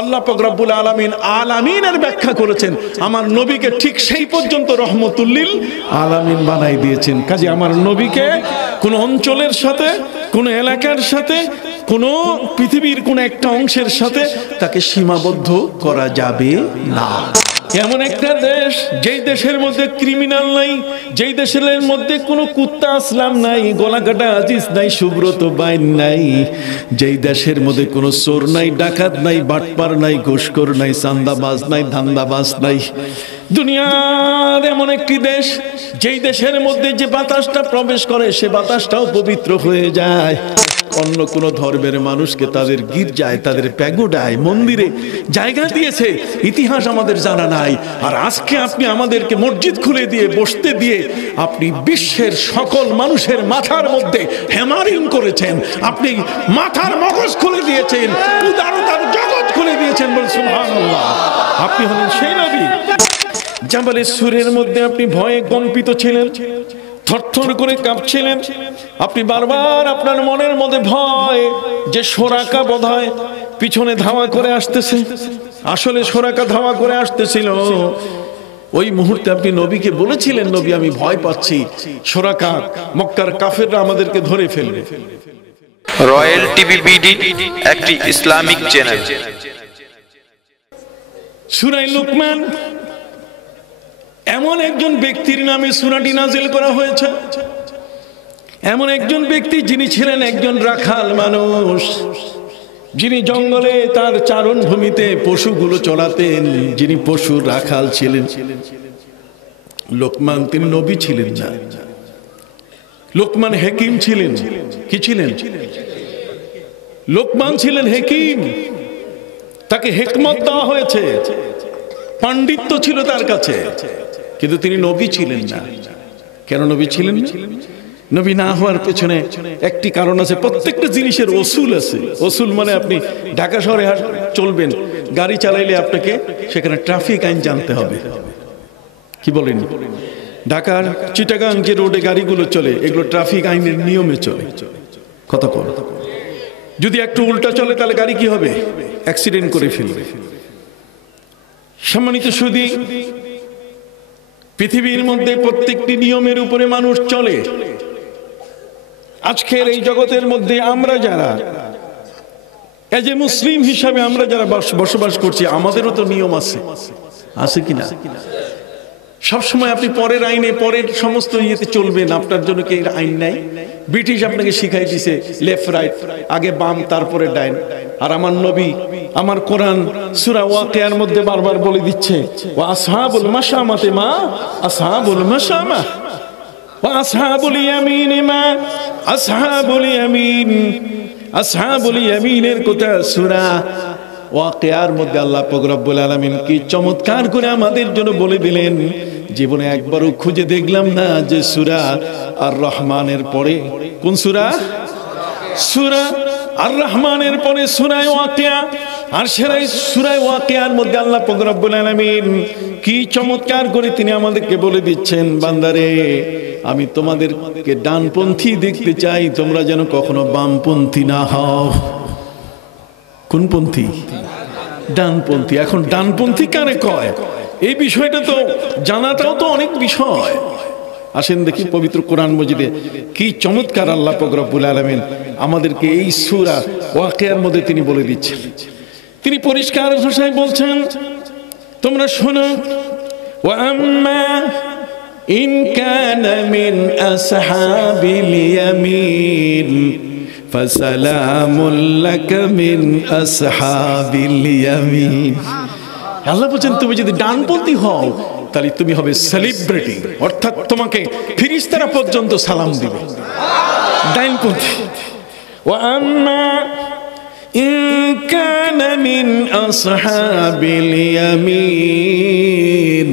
আল্লাহ পাক রব্বুল আলামিন আলামিনের ব্যাখ্যা করেছেন, আমার নবীকে ঠিক সেই পর্যন্ত রহমতুল্লিল আলামিন বানাই দিয়েছেন। কাজে আমার নবীকে কোন অঞ্চলের সাথে, কোন এলাকার সাথে, কোন পৃথিবীর কোন একটা অংশের সাথে তাকে সীমাবদ্ধ করা যাবে না। এমন একটা দেশ, যেই দেশের মধ্যে ক্রিমিনাল নাই, যেই দেশের মধ্যে কোনো কুত্তা আসলাম নাই, গলাকাটা আজিজ নাই, সুব্রত বাইন নাই, যেই দেশের মধ্যে কোনো চোর নাই, ডাকাত নাই, বাটপার নাই, ঘুষখোর নাই, চান্দাবাজ নাই, ধান্দাবাজ নাই। দুনিয়ার এমন একটি দেশ, যেই দেশের মধ্যে যে বাতাসটা প্রবেশ করে সে বাতাসটাও পবিত্র হয়ে যায়। অন্য কোন ধর্মের মানুষকে তাদের গির্জায়, তাদের প্যাগোডায়, মন্দিরে জায়গা দিয়েছে, ইতিহাস আমাদের জানা নাই। আর আজকে আপনি আমাদেরকে মসজিদ খুলে দিয়ে, বসতে দিয়ে আপনি বিশ্বের সকল মানুষের মাথার মধ্যে হ্যামারিং করেছেন, আপনি মাথার মগজ খুলে দিয়েছেন, উদারতার জগৎ খুলে দিয়েছেন। বল সুবহানাল্লাহ। আপনি হলেন সেই নবী। জাবালে সুরের মধ্যে আপনি ভয়ে কম্পিত ছিলেন, থরথর করে কাঁপছিলেন। আপনি বারবার আপনার মনের মধ্যে ভয় যে সোরাকা বোধহয় পিছনে ধাওয়া করে আসতেছে। আসলে সোরাকা ধাওয়া করে আসতেছিল। ওই মুহূর্তে আপনি নবীকে বলেছিলেন, নবী আমি ভয় পাচ্ছি, সোরাকা মক্কার কাফেররা আমাদেরকে ধরে ফেলবে। রয়্যাল টিভি বিডি একটি ইসলামিক চ্যানেল। সূরা লুকমান, এমন একজন ব্যক্তির নামে সূরাটি নাযিল করা হয়েছে। এমন একজন ব্যক্তি যিনি ছিলেন একজন রাখাল মানুষ, যিনি জঙ্গলে তার চারণ ভূমিতে পশুগুলো চড়াতেন, যিনি পশুর রাখাল ছিলেন। লোকমান তিনি নবী ছিলেন না, লোকমান হাকিম ছিলেন। কি ছিলেন? লোকমান ছিলেন হাকিম। তাকে হিকমত দেওয়া হয়েছে, পাণ্ডিত্য ছিল তার কাছে, কিন্তু তিনি নবী ছিলেন না। কেন নবী ছিলেন না? নবী না হওয়ার পেছনে একটি কারণ আছে। প্রত্যেকটা জিনিসের ওসুল আছে। ওসুল মানে আপনি ঢাকা শহরে চলবেন, গাড়ি চালাইলে আপনাকে সেখানে ট্রাফিক আইন জানতে হবে। কি বলেন? ঢাকার চিটাগাং যে রোডে গাড়িগুলো চলে, এগুলো ট্রাফিক আইনের নিয়মে চলে। কথা বল, যদি একটু উল্টা চলে তাহলে গাড়ি কি হবে? অ্যাক্সিডেন্ট করে ফেলবে। সম্মানিত সুধী, পৃথিবীর মধ্যে প্রত্যেকটি নিয়মের উপরে মানুষ চলে। আজকের এই জগতের মধ্যে আমরা যারা এজ এ মুসলিম হিসাবে আমরা যারা বসবাস করছি, আমাদেরও তো নিয়ম আছে, আছে কিনা? সবসময় আপনি পরের আইনে, পরের সমস্ত ইয়েতে চলবেন, আপনার জন্য কি আইন নাই? ব্রিটিশ আপনাকে শিখাই দিছে লেফট রাইট, আগে বাম তারপরে ডাইন। আর আমার নবী, আমার কোরআন সূরা ওয়াকিয়ার মধ্যে বারবার বলে দিচ্ছে, ওয়া আসহাবুল মাশামাতি মা আসহাবুল মাশামা ওয়া আসহাবুল ইয়ামিন মা আসহাবুল ইয়ামিন। আসহাবুল ইয়ামিনের কথা সূরা ওয়াকিয়ার মধ্যে আল্লাহ পাক রব্বুল আলামিন কি চমৎকার করে আমাদের জন্য বলে দিলেন। জীবনে একবারও খুঁজে দেখলাম না যে সূরা আর রহমানের পরে কোন সূরা? সূরা আর রহমানের পরে সূরা ওয়াকিয়া। আর সেই সূরা ওয়াকিয়ার মধ্যে আল্লাহ পাক রব্বুল আলামিন কি চমৎকার করে তিনি আমাদেরকে বলে দিচ্ছেন, বান্দারে আমি তোমাদেরকে ডানপন্থী দেখতে চাই, তোমরা যেন কখনো বামপন্থী না হও। কোন পন্থী? ডানপন্থী। এখন ডানপন্থী কারে কয়, এই বিষয়টা তো জানাটাও তো অনেক বিষয়। আসেন দেখি পবিত্র কোরআন মজিদে কি চমৎকার আল্লাহ পাক রব্বুল আলামিন আমাদেরকে এই সূরা ওয়াকিয়ার মধ্যে তিনি বলে দিচ্ছেন। তিনি পরিষ্কার ভাষায় বলছেন, তোমরা শোনো, ওয়া আম্মা ইন কানা মিন আসহাবিল ইয়ামিন ফাসালামুল লাকা মিন আসহাবিল ইয়ামিন। আল্লাহ বলেন তুমি যদি ডানপন্থী হও তাহলে তুমি হবে সেলিব্রিটি, অর্থাৎ তোমাকে ফেরেশতারা পর্যন্ত সালাম দিবে। ডানপন্থী। ওয়া আম্মা ইন কানা মিন আসহাবিল ইয়ামিন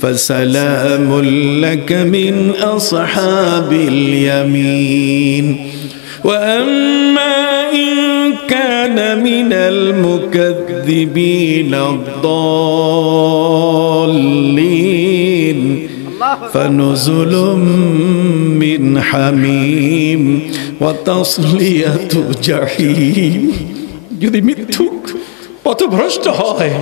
ফাসালামুল লাকা মিন আসহাবিল ইয়ামিন ওয়া আম্মা ইন কানা মিনাল মুকাদ্দিবিন আদ-দাল্লিন ফানুজুলুম মিন হামিম ওয়া তাসলিয়াতু জাহিম। যদি মিথ্যুক পথভ্রষ্ট হয়,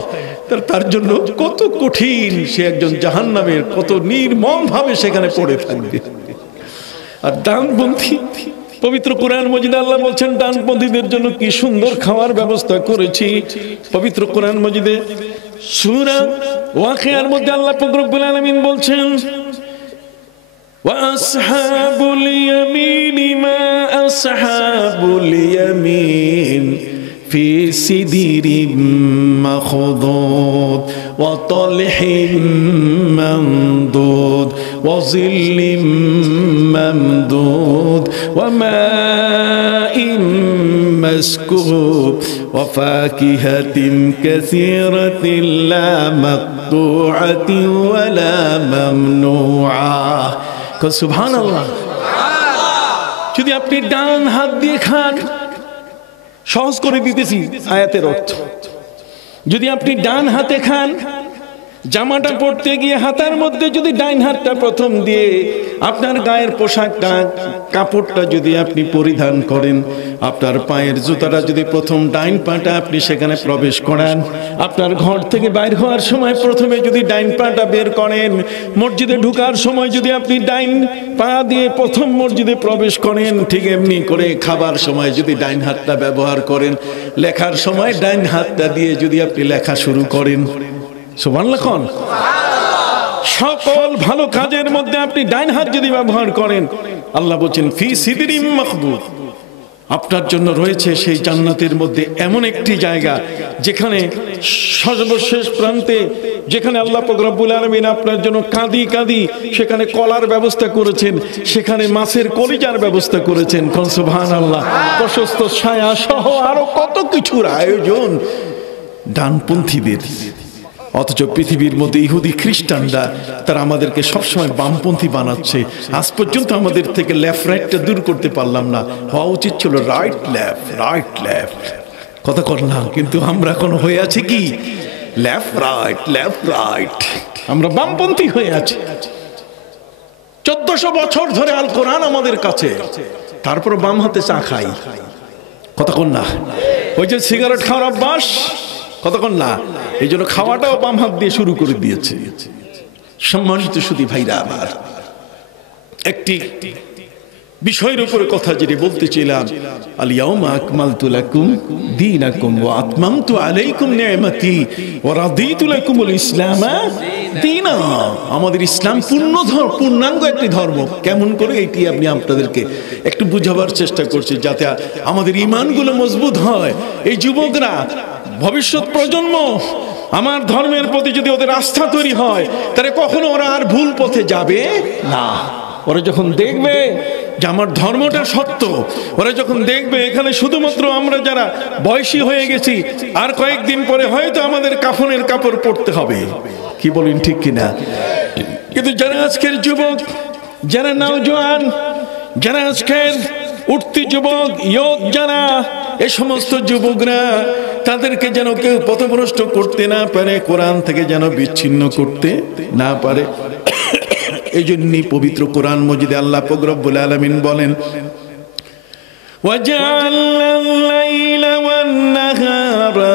তার জন্য কত কঠিন, সে একজন জাহান্নামের কত নির্মম ভাবে সেখানে পড়ে থাকবে। আর ডানপন্থী, পবিত্র কোরআন মজিদে আল্লাহ বলছেন ডানপন্থীদের জন্য কি সুন্দর খাওয়ার ব্যবস্থা করেছি। পবিত্র কোরআন মজিদে সূরা ওয়াকিয়ার মধ্যে আল্লাহ পাক রব্বুল আলামিন বলছেন وأصحاب اليمين ما أصحاب اليمين في سدر مخضود وطلح ممدود وظل ممدود وماء مسكوب وفاكهة كثيرة لا مقطوعة ولا ممنوعة। সুবহানাল্লাহ। যদি আপনি ডান হাত দিয়ে খান, সহজ করে দিতেছি আয়াতের অর্থ, যদি আপনি ডান হাতে খান, জামাটা পরতে গিয়ে হাতার মধ্যে যদি ডাইন হাতটা প্রথম দিয়ে আপনার গায়ের পোশাকটা কাপড়টা যদি আপনি পরিধান করেন, আপনার পায়ের জুতাটা যদি প্রথম ডাইন পাটা আপনি সেখানে প্রবেশ করান, আপনার ঘর থেকে বাইর হওয়ার সময় প্রথমে যদি ডাইন পাটা বের করেন, মসজিদে ঢোকার সময় যদি আপনি ডাইন পা দিয়ে প্রথম মসজিদে প্রবেশ করেন, ঠিক এমনি করে খাবার সময় যদি ডাইন হাতটা ব্যবহার করেন, লেখার সময় ডাইন হাতটা দিয়ে যদি আপনি লেখা শুরু করেন, সুবহানাল্লাহ। সকল ভালো কাজের মধ্যে আপনি ডাইন হাত যদি ব্যবহার করেন, আল্লাহ বলছেন ফি সিদরিম মাখদুদ, আপনার জন্য রয়েছে সেই জান্নাতের মধ্যে এমন একটি জায়গা যেখানে সর্বশেষ প্রান্তে, যেখানে আল্লাহ পাক রব্বুল আলামিন আপনার জন্য কাঁদি কাঁদি সেখানে কলার ব্যবস্থা করেছেন, সেখানে মাছের কলিজার ব্যবস্থা করেছেন, সুবহানাল্লাহ। প্রশস্ত ছায়া সহ আরো কত কিছুর আয়োজন ডানপন্থীদের। অথচ পৃথিবীর মধ্যে ইহুদি খ্রিস্টানরা তারা আমাদেরকে সবসময় বামপন্থী বানাচ্ছে। আজ পর্যন্ত আমাদের থেকে লেফট রাইটটা দূর করতে পারলাম না। হওয়া উচিত ছিল রাইট লেফট, রাইট লেফট, কথা কর না, কিন্তু আমরা এখন হয়ে আছি কি লেফট রাইট, লেফট রাইট, আমরা বামপন্থী হয়ে আছি। 1400 বছর ধরে আল কোরআন আমাদের কাছে, তারপর বাম হাতে চা খাই, কথা কর না। ওই যে সিগারেট খাওয়ার অভ্যাস, কতক্ষণ না, এই জন্য খাওয়াটাও বাম হাত দিয়ে শুরু করে দিয়েছে। সম্মানিত সুধী ভাইরা আমার, একটি বিষয়ের উপরে কথা যেটা বলতে চাইলাম, আল ইয়াউমা আকমালতু লাকুম দীনাকুম ওয়া আতমামতু আলাইকুম নি'মাতি ওয়া রাদিতু লাকুমুল ইসলাম দীনা। আমাদের ইসলাম পূর্ণাঙ্গ একটি ধর্ম। কেমন করে এটি আমি আপনাদেরকে একটু বুঝাবার চেষ্টা করছি, যাতে আমাদের ঈমানগুলো মজবুত হয়। এই যুবকরা, ভবিষ্যৎ প্রজন্ম, আমার ধর্মের প্রতি যদি ওদের আস্থা তৈরি হয়, তাহলে কখনো ওরা আর ভুল পথে যাবে না। ওরা যখন দেখবে যে আমার ধর্মটা সত্য, ওরা যখন দেখবে এখানে শুধুমাত্র আমরা যারা বয়সী হয়ে গেছি, আর কয়েকদিন পরে হয়তো আমাদের কাফনের কাপড় পরতে হবে, কি বলেন ঠিক কিনা? কিন্তু যারা আজকের যুবক, যারা নওজোয়ান, যারা আজকের উঠতি যুবক, ইয়ত যারা, এই সমস্ত যুবকরা, তাদেরকে যেন কেউ পথভ্রষ্ট করতে না পারে, কোরআন থেকে যেন বিচ্ছিন্ন করতে না পারে। এই জন্যই পবিত্র কোরআন মজিদে আল্লাহ পাক রব্বুল আলামিন বলেন, ওয়াজআলনাল লাইলা ওয়ান নাহারা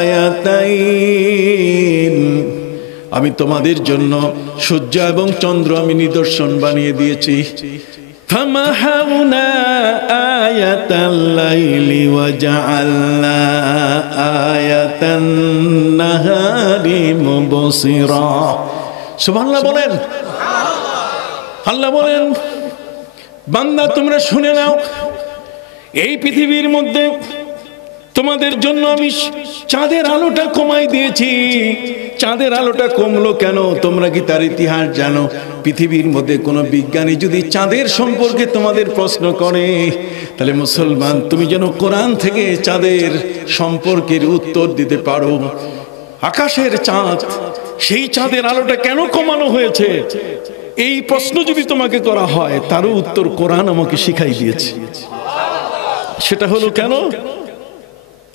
আয়াতাইন, আমি তোমাদের জন্য সূর্য এবং চন্দ্র আমি নিদর্শন বানিয়ে দিয়েছি। ফামাহাউনা আয়াতাল লাইলি ওয়াজআলনা আয়াতান নাহারি মুবসিরা। সুবহানাল্লাহ বলেন। আল্লাহ বলেন, বান্দা তোমরা শুনে নাও, এই পৃথিবীর মধ্যে তোমাদের জন্য আমি চাঁদের আলোটা কমাই দিয়েছি। চাঁদের আলোটা কমলো কেন? তোমরা কি তার ইতিহাস জানো? পৃথিবীর মধ্যে কোনো বিজ্ঞানী যদি চাঁদের সম্পর্কে তোমাদের প্রশ্ন করে, তাহলে মুসলমান তুমি যেন কোরআন থেকে চাঁদের সম্পর্কের উত্তর দিতে পারো। আকাশের চাঁদ, সেই চাঁদের আলোটা কেন কমানো হয়েছে, এই প্রশ্ন যদি তোমাকে করা হয়, তারও উত্তর কোরআন আমাকে শিখাই দিয়েছে। সেটা হলো কেন?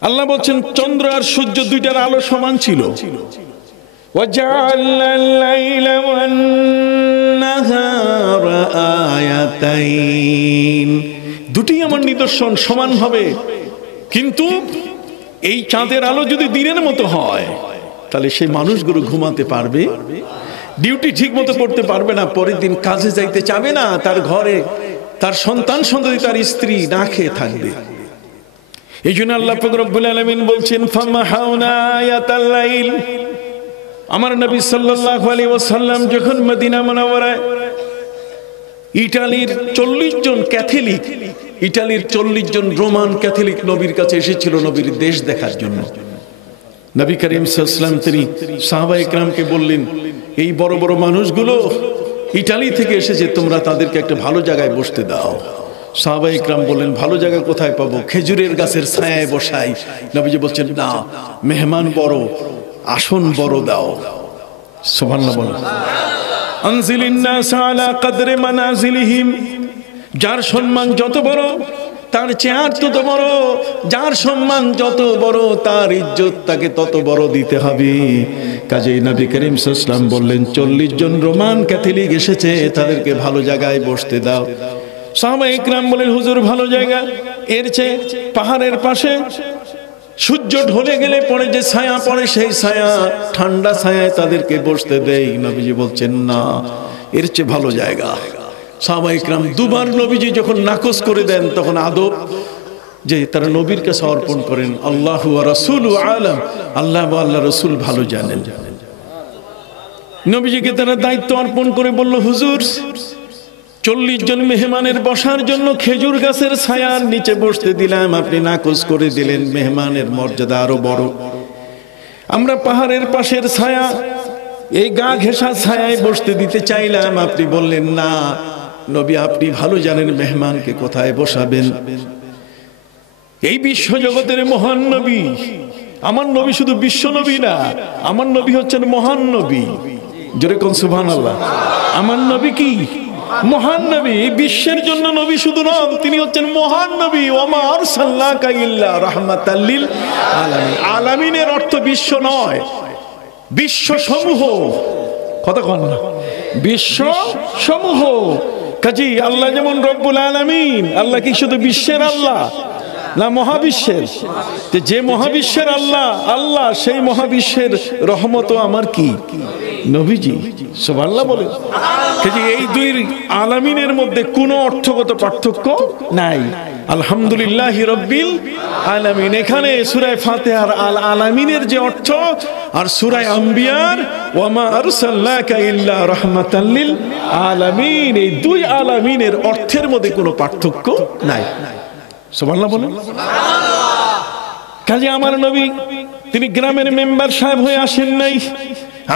আল্লাহ বলছেন চন্দ্র আর সূর্য দুইটার আলো সমান ছিল। ওয়াজআলনাল লাইলা ওয়ান নাহারা আয়াতাইন, দুটি আমার নিদর্শন সমান হবে, কিন্তু এই চাঁদের আলো যদি দিনের মতো হয় তাহলে সেই মানুষগুলো ঘুমাতে পারবে, ডিউটি ঠিক মতো করতে পারবে না, পরের দিন কাজে যাইতে চাবে না, তার ঘরে তার সন্তান সন্ততি তার স্ত্রী না খেয়ে থাকবে। এই জন্য আল্লাহ পাক রব্বুল আলামিন বলছেন ফামাহাউনা আয়াতাল লাইল। আমার নবী সাল্লাল্লাহু আলাইহি ওয়াসাল্লাম যখন মদিনা মুনাওয়ারায় ইটালির 40 জন ক্যাথলিক, ইটালির 40 জন রোমান ক্যাথলিক নবীর কাছে এসেছিল নবীর দেশ দেখার জন্য। নবী করিম সাল্লাল্লাহু আলাইহি ওয়াসাল্লাম তিনি সাহাবায়ে কেরামকে বললেন, এই বড় বড় মানুষগুলো ইটালি থেকে এসেছে, তোমরা তাদেরকে একটা ভালো জায়গায় বসতে দাও। সাহাবায়ে কেরাম বললেন, ভালো জায়গা কোথায় পাবো? খেজুরের গাছের ছায়ায় বসাই। নবীজি বলছেন, না, মেহমান বড়, আসন বড় দাও। সুবহানাল্লাহ বলেন। আনজিলিন নাস আলা কদরি মানাজিলিহিম। যার সম্মান যত বড় তার চেয়ার তত বড়, যার সম্মান যত বড় তার ইজ্জত তাকে তত বড় দিতে হবে। কাজেই নবী করিম সাল্লাল্লাহু আলাইহি ওয়াসাল্লাম বললেন, 40 জন রোমান ক্যাথলিক এসেছে, তাদেরকে ভালো জায়গায় বসতে দাও। সাহাবায়ে কেরাম বলেন, হুজুর ভালো জায়গা, এর চেয়ে পাহাড়ের পাশে সূর্য ঢলে গেলে পড়ে যে ছায়া পড়ে সেই ছায়া, ঠান্ডা ছায়ায় তাদেরকে বসতে দেই। নবীজি বলছেন, না, এর চেয়ে ভালো জায়গা। সাহাবায়ে কেরাম দুবার নবীজি যখন নাকচ করে দেন তখন আদব যে তারা নবীর কাছে অর্পণ করেন, আল্লাহু ওয়া রাসূলু আলাম, আল্লাহ বা আল্লাহ রাসূল ভালো জানেন। নবীজিকে তারা দায়িত্ব অর্পণ করে বলল, হুজুর 40 জন মেহমানের বসার জন্য খেজুর গাছের ছায়ার নিচে বসতে দিলাম, আপনি নাকচ করে দিলেন। মেহমানের মর্যাদা আরো বড়। আমরা পাহাড়ের পাশের ছায়া, এই গা ঘেঁষা ছায়ায় বসতে দিতে চাইলাম, আপনি বললেন না। নবী আপনি ভালো জানেন মেহমানকে কোথায় বসাবেন। এই বিশ্ব জগতের মহান নবী, আমার নবী শুধু বিশ্ব নবী না, আমার নবী হচ্ছেন মহান নবী। জোরে কোন সুবহানাল্লাহ। আমার নবী কি মহান নবী, বিশ্বের জন্য নবী শুধু নন, তিনি হচ্ছেন মহান নবী। ওমা আরসালনাকা ইল্লা রাহমাতাল লিল আলামিন। আলামিনের অর্থ বিশ্ব নয়, বিশ্ব সমূহ। কথা কন না, বিশ্ব সমূহ। কাজী আল্লাহ যেমন রব্বুল আলামিন, আল্লাহ কি শুধু বিশ্বের আল্লাহ না মহাবিশ্বের? যে মহাবিশ্বের আল্লাহ, আল্লাহ সেই মহাবিশ্বের রহমত আমার কি নবীজি। সুবহানাল্লাহ বলেন। এই দুই আলামিনের মধ্যে কোনো অর্থগত পার্থক্য নাই। আলহামদুলিল্লাহি রাব্বিল আলামিন, এখানে সূরা ফাতিহার আল আলামিনের যে অর্থ আর সূরা আম্বিয়ার ওয়া মা আরসালনাকা ইল্লা রাহমাতাল লিল আলামিন, এই দুই আলামিনের অর্থের মধ্যে কোনো পার্থক্য নাই। সুবহানাল্লাহ বলেন। কাজে আমার নবী তিনি গ্রামের মেম্বার সাহেব হয়ে আসেন নাই।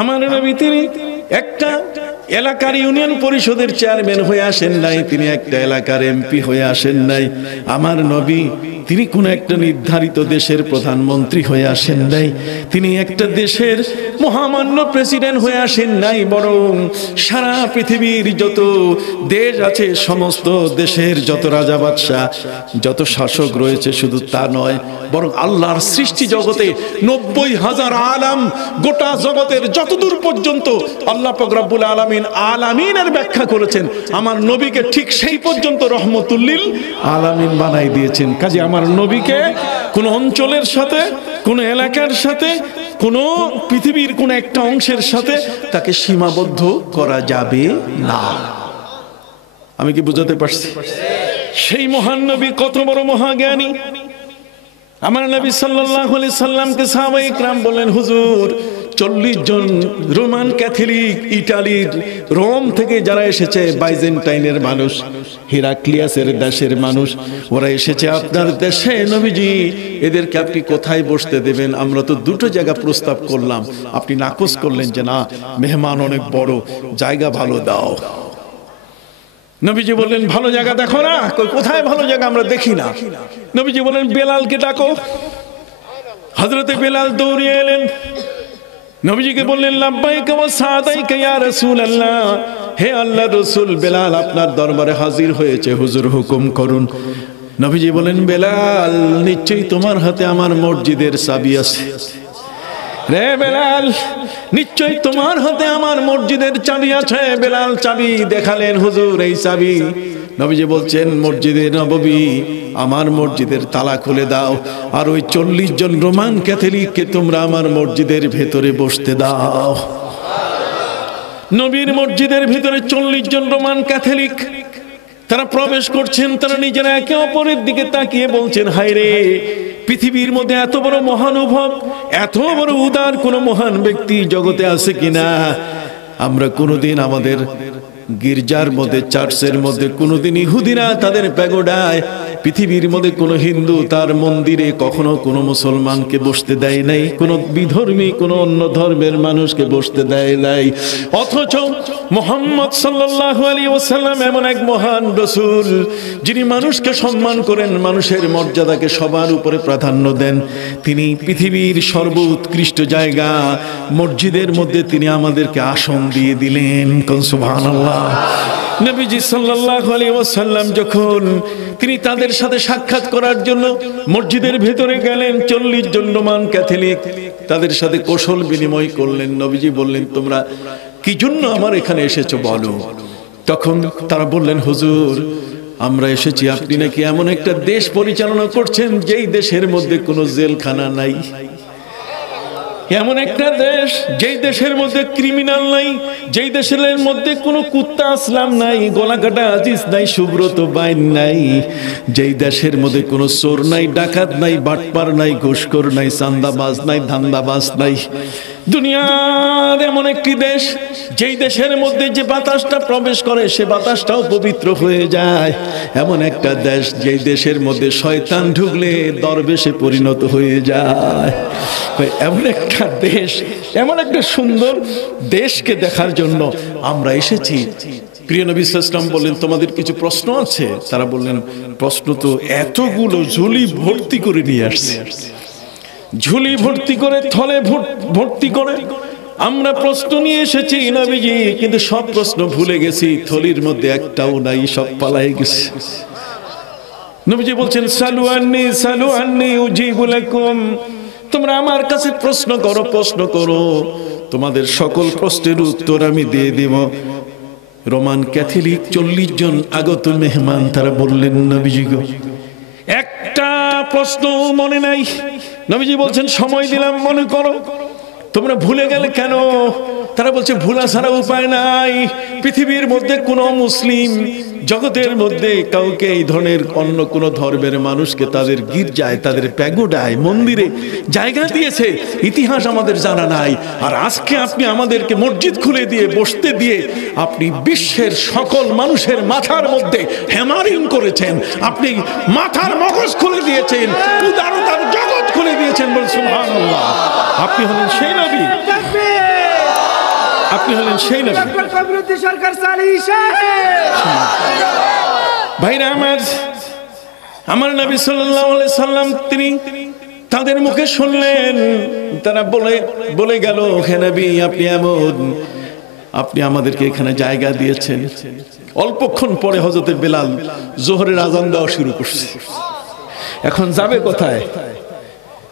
আমার নবী তিনি একটা এলাকার ইউনিয়ন পরিষদের চেয়ারম্যান হয়ে আসেন নাই, তিনি একটা এলাকার এমপি হয়ে আসেন নাই। আমার নবী তিনি কোন একটা নির্ধারিত দেশের প্রধানমন্ত্রী হয়ে আসেন নাই, তিনি একটা দেশের মহামান্য প্রেসিডেন্ট হয়ে আসেন নাই, বরং সারা পৃথিবীর যত দেশ আছে সমস্ত দেশের যত রাজা বাদশাহ যত শাসক রয়েছে শুধু তা নয়, বরং আল্লাহর সৃষ্টি জগতে 90,000 আলাম, গোটা জগতের যতদূর পর্যন্ত আল্লাহ পাক রব্বুল আলামিন আলামিনের ব্যাখ্যা করেছেন, আমার নবীকে ঠিক সেই পর্যন্ত রহমতুল লিল আলামিন বানাই দিয়েছেন। কাজে আমার নবীকে কোন অঞ্চলের সাথে, কোন এলাকার সাথে, কোন পৃথিবীর কোন একটা অংশের সাথে তাকে সীমাবদ্ধ করা যাবে না। আমি কি বুঝাতে পারছি? সেই মহান নবী কত বড় মহাজ্ঞানী। আমার নবী সাল্লাল্লাহু আলাইহি সাল্লামকে সাহাবায়ে কেরাম বললেন, হুজুর 40 জন রোমান ক্যাথলিক ইটালির রোম থেকে যারা এসেছে, বাইজেন্টাইনের মানুষ, হিরাক্লিয়াসের দেশের মানুষ, ওরা এসেছে আপনার দেশে। নবীজি এদেরকে আপনি কোথায় বসতে দেবেন? আমরা তো দুটো জায়গা প্রস্তাব করলাম, আপনি নাকচ করলেন যে না, মেহমান অনেক বড়, জায়গা ভালো দাও। নবীজি বললেন, ভালো জায়গা দেখো না। কোথায় ভালো জায়গা আমরা দেখি না। নবীজি বললেন, বেলালকে ডাকো। হযরতে বেলাল দৌড়ে এলেন, নবীজিকে বললেন, লাব্বাইকা ওয়া সাদাইকা ইয়া রাসূলুল্লাহ, হে আল্লাহর রাসূল, বেলাল আপনার দরবারে হাজির হয়েছে, হুজুর হুকুম করুন। নবীজি বলেন, বেলাল নিশ্চয়ই তোমার হাতে আমার মসজিদের চাবি আছে। রে বেলাল, নিশ্চয়ই তোমার হাতে আমার মসজিদের চাবি আছে। বেলাল চাবি দেখালেন, হুজুর এই চাবি। নবীজি বলছেন, মসজিদে নববী আমার মসজিদের তালা খুলে দাও, আর ওই 40 জন রোমান ক্যাথলিককে তোমরা আমার মসজিদের ভেতরে বসতে দাও। নবীর মসজিদের ভিতরে 40 জন রোমান ক্যাথলিক তারা প্রবেশ করছেন। তারা নিজেরা একে অপরের দিকে তাকিয়ে বলছেন, হায় রে, পৃথিবীর মধ্যে এত বড় মহানুভব, এত বড় উদার কোন মহান ব্যক্তি জগতে আছে কিনা। আমরা কোনোদিন আমাদের গির্জার মধ্যে, চার্চের মধ্যে কোনোদিন ইহুদিরা তাদের প্যাগোডায়, পৃথিবীর মধ্যে কোনো হিন্দু তার মন্দিরে কখনো কোনো মুসলমানকে বসতে দেয় নাই, কোনো বিধর্মী কোনো অন্য ধর্মের মানুষকে বসতে দেয় নাই। অথচ মুহাম্মদ সাল্লাল্লাহু আলাইহি ওয়াসাল্লাম এমন এক মহান রাসূল, যিনি মানুষকে সম্মান করেন, মানুষের মর্যাদাকে সবার উপরে প্রাধান্য দেন। তিনি পৃথিবীর সর্বোৎকৃষ্ট জায়গা মসজিদের মধ্যে তিনি আমাদেরকে আসন দিয়ে দিলেন। কোন সুবহানাল্লাহ। নবীজি সাল্লাল্লাহু আলাইহি ওয়াসাল্লাম যখন তিনি তাদের সাথে সাক্ষাৎ করার জন্য মসজিদের ভেতরে গেলেন, 40 জন রোমান ক্যাথলিক তাদের সাথে কৌশল বিনিময় করলেন। নবীজি বললেন, তোমরা কি জন্য আমার এখানে এসেছো বলো। তখন তারা বললেন, হুজুর, আমরা এসেছি, আপনি নাকি এমন একটা দেশ পরিচালনা করছেন যেই দেশের মধ্যে কোনো জেলখানা নাই, এমন একটা দেশ যেই দেশের মধ্যে ক্রিমিনাল নাই, যেই দেশের মধ্যে কোনো কুত্তা আসলাম নাই, গলাকাটা আজিজ নাই, সুব্রত বাইন নাই, যেই দেশের মধ্যে কোনো চোর নাই, ডাকাত নাই, বাটপার নাই, ঘুষখোর নাই, চান্দাবাজ নাই, ধান্দাবাজ নাই। দুনিয়ার এমন একটি দেশ যেই দেশের মধ্যে যে বাতাসটা প্রবেশ করে সে বাতাসটাও পবিত্র হয়ে যায়, এমন একটা দেশ যেই দেশের মধ্যে শয়তান ঢুকলে দরবেশে পরিণত হয়ে যায়। এমন একটা দেশ, এমন একটা সুন্দর দেশকে দেখার জন্য আমরা এসেছি। প্রিয় নবী সাল্লাল্লাহু আলাইহি ওয়াসাল্লাম বললেন, তোমাদের কিছু প্রশ্ন আছে? তারা বললেন, প্রশ্ন তো এতগুলো, ঝুলি ভর্তি করে নিয়ে আসছে, ঝুলি ভর্তি করে, থলে ভর্তি করে আমরা প্রশ্ন নিয়ে এসেছি নবীজি, কিন্তু সব প্রশ্ন ভুলে গেছি, থলির মধ্যে একটাও নাই, সব পালায়ে গেছে। নবীজি বলছেন, সালু আন্নি উজিবু লাকুম, তোমরা আমার কাছে প্রশ্ন করো, প্রশ্ন করো, তোমাদের সকল প্রশ্নের উত্তর আমি দিয়ে দেব। রোমান ক্যাথলিক 40 জন আগত মেহমান তারা বললেন, নবীজি গো, একটা প্রশ্ন মনে নাই। নবীজি বলছেন, সময় দিলাম, মনে করো। তোমরা ভুলে গেলে কেন? তারা বলছে, ভুলা ছাড়া উপায় নাই। পৃথিবীর মধ্যে কোন মুসলিম জগতের মধ্যে কাউকে এই ধরনের অন্য কোন ধর্মের মানুষকে তাদের গির্জায়, তাদের প্যাগোডায়, মন্দিরে জায়গা দিয়েছে, ইতিহাস আমাদের জানা নাই। আর আজকে আপনি আমাদেরকে মসজিদ খুলে দিয়ে, বসতে দিয়ে আপনি বিশ্বের সকল মানুষের মাথার মধ্যে হ্যামারিং করেছেন, আপনি মাথার মগজ খুলে দিয়েছেন, উদারতার জগৎ খুলে দিয়েছেন। বল সুবহানাল্লাহ। আপনি হলেন সেই নবী, আপনি হলেন সেই নবী। ভাইরা আমার নবী সাল্লাল্লাহু আলাইহি সাল্লাম তিনি তাদের মুখে শুনলেন, তারা বলে গেল, হে নবী, আপনি এমন, আপনি আমাদেরকে এখানে জায়গা দিয়েছেন। অল্পক্ষণ পরে হযরত বেলাল জোহরের আযান দেওয়া শুরু করছে। এখন যাবে কোথায়?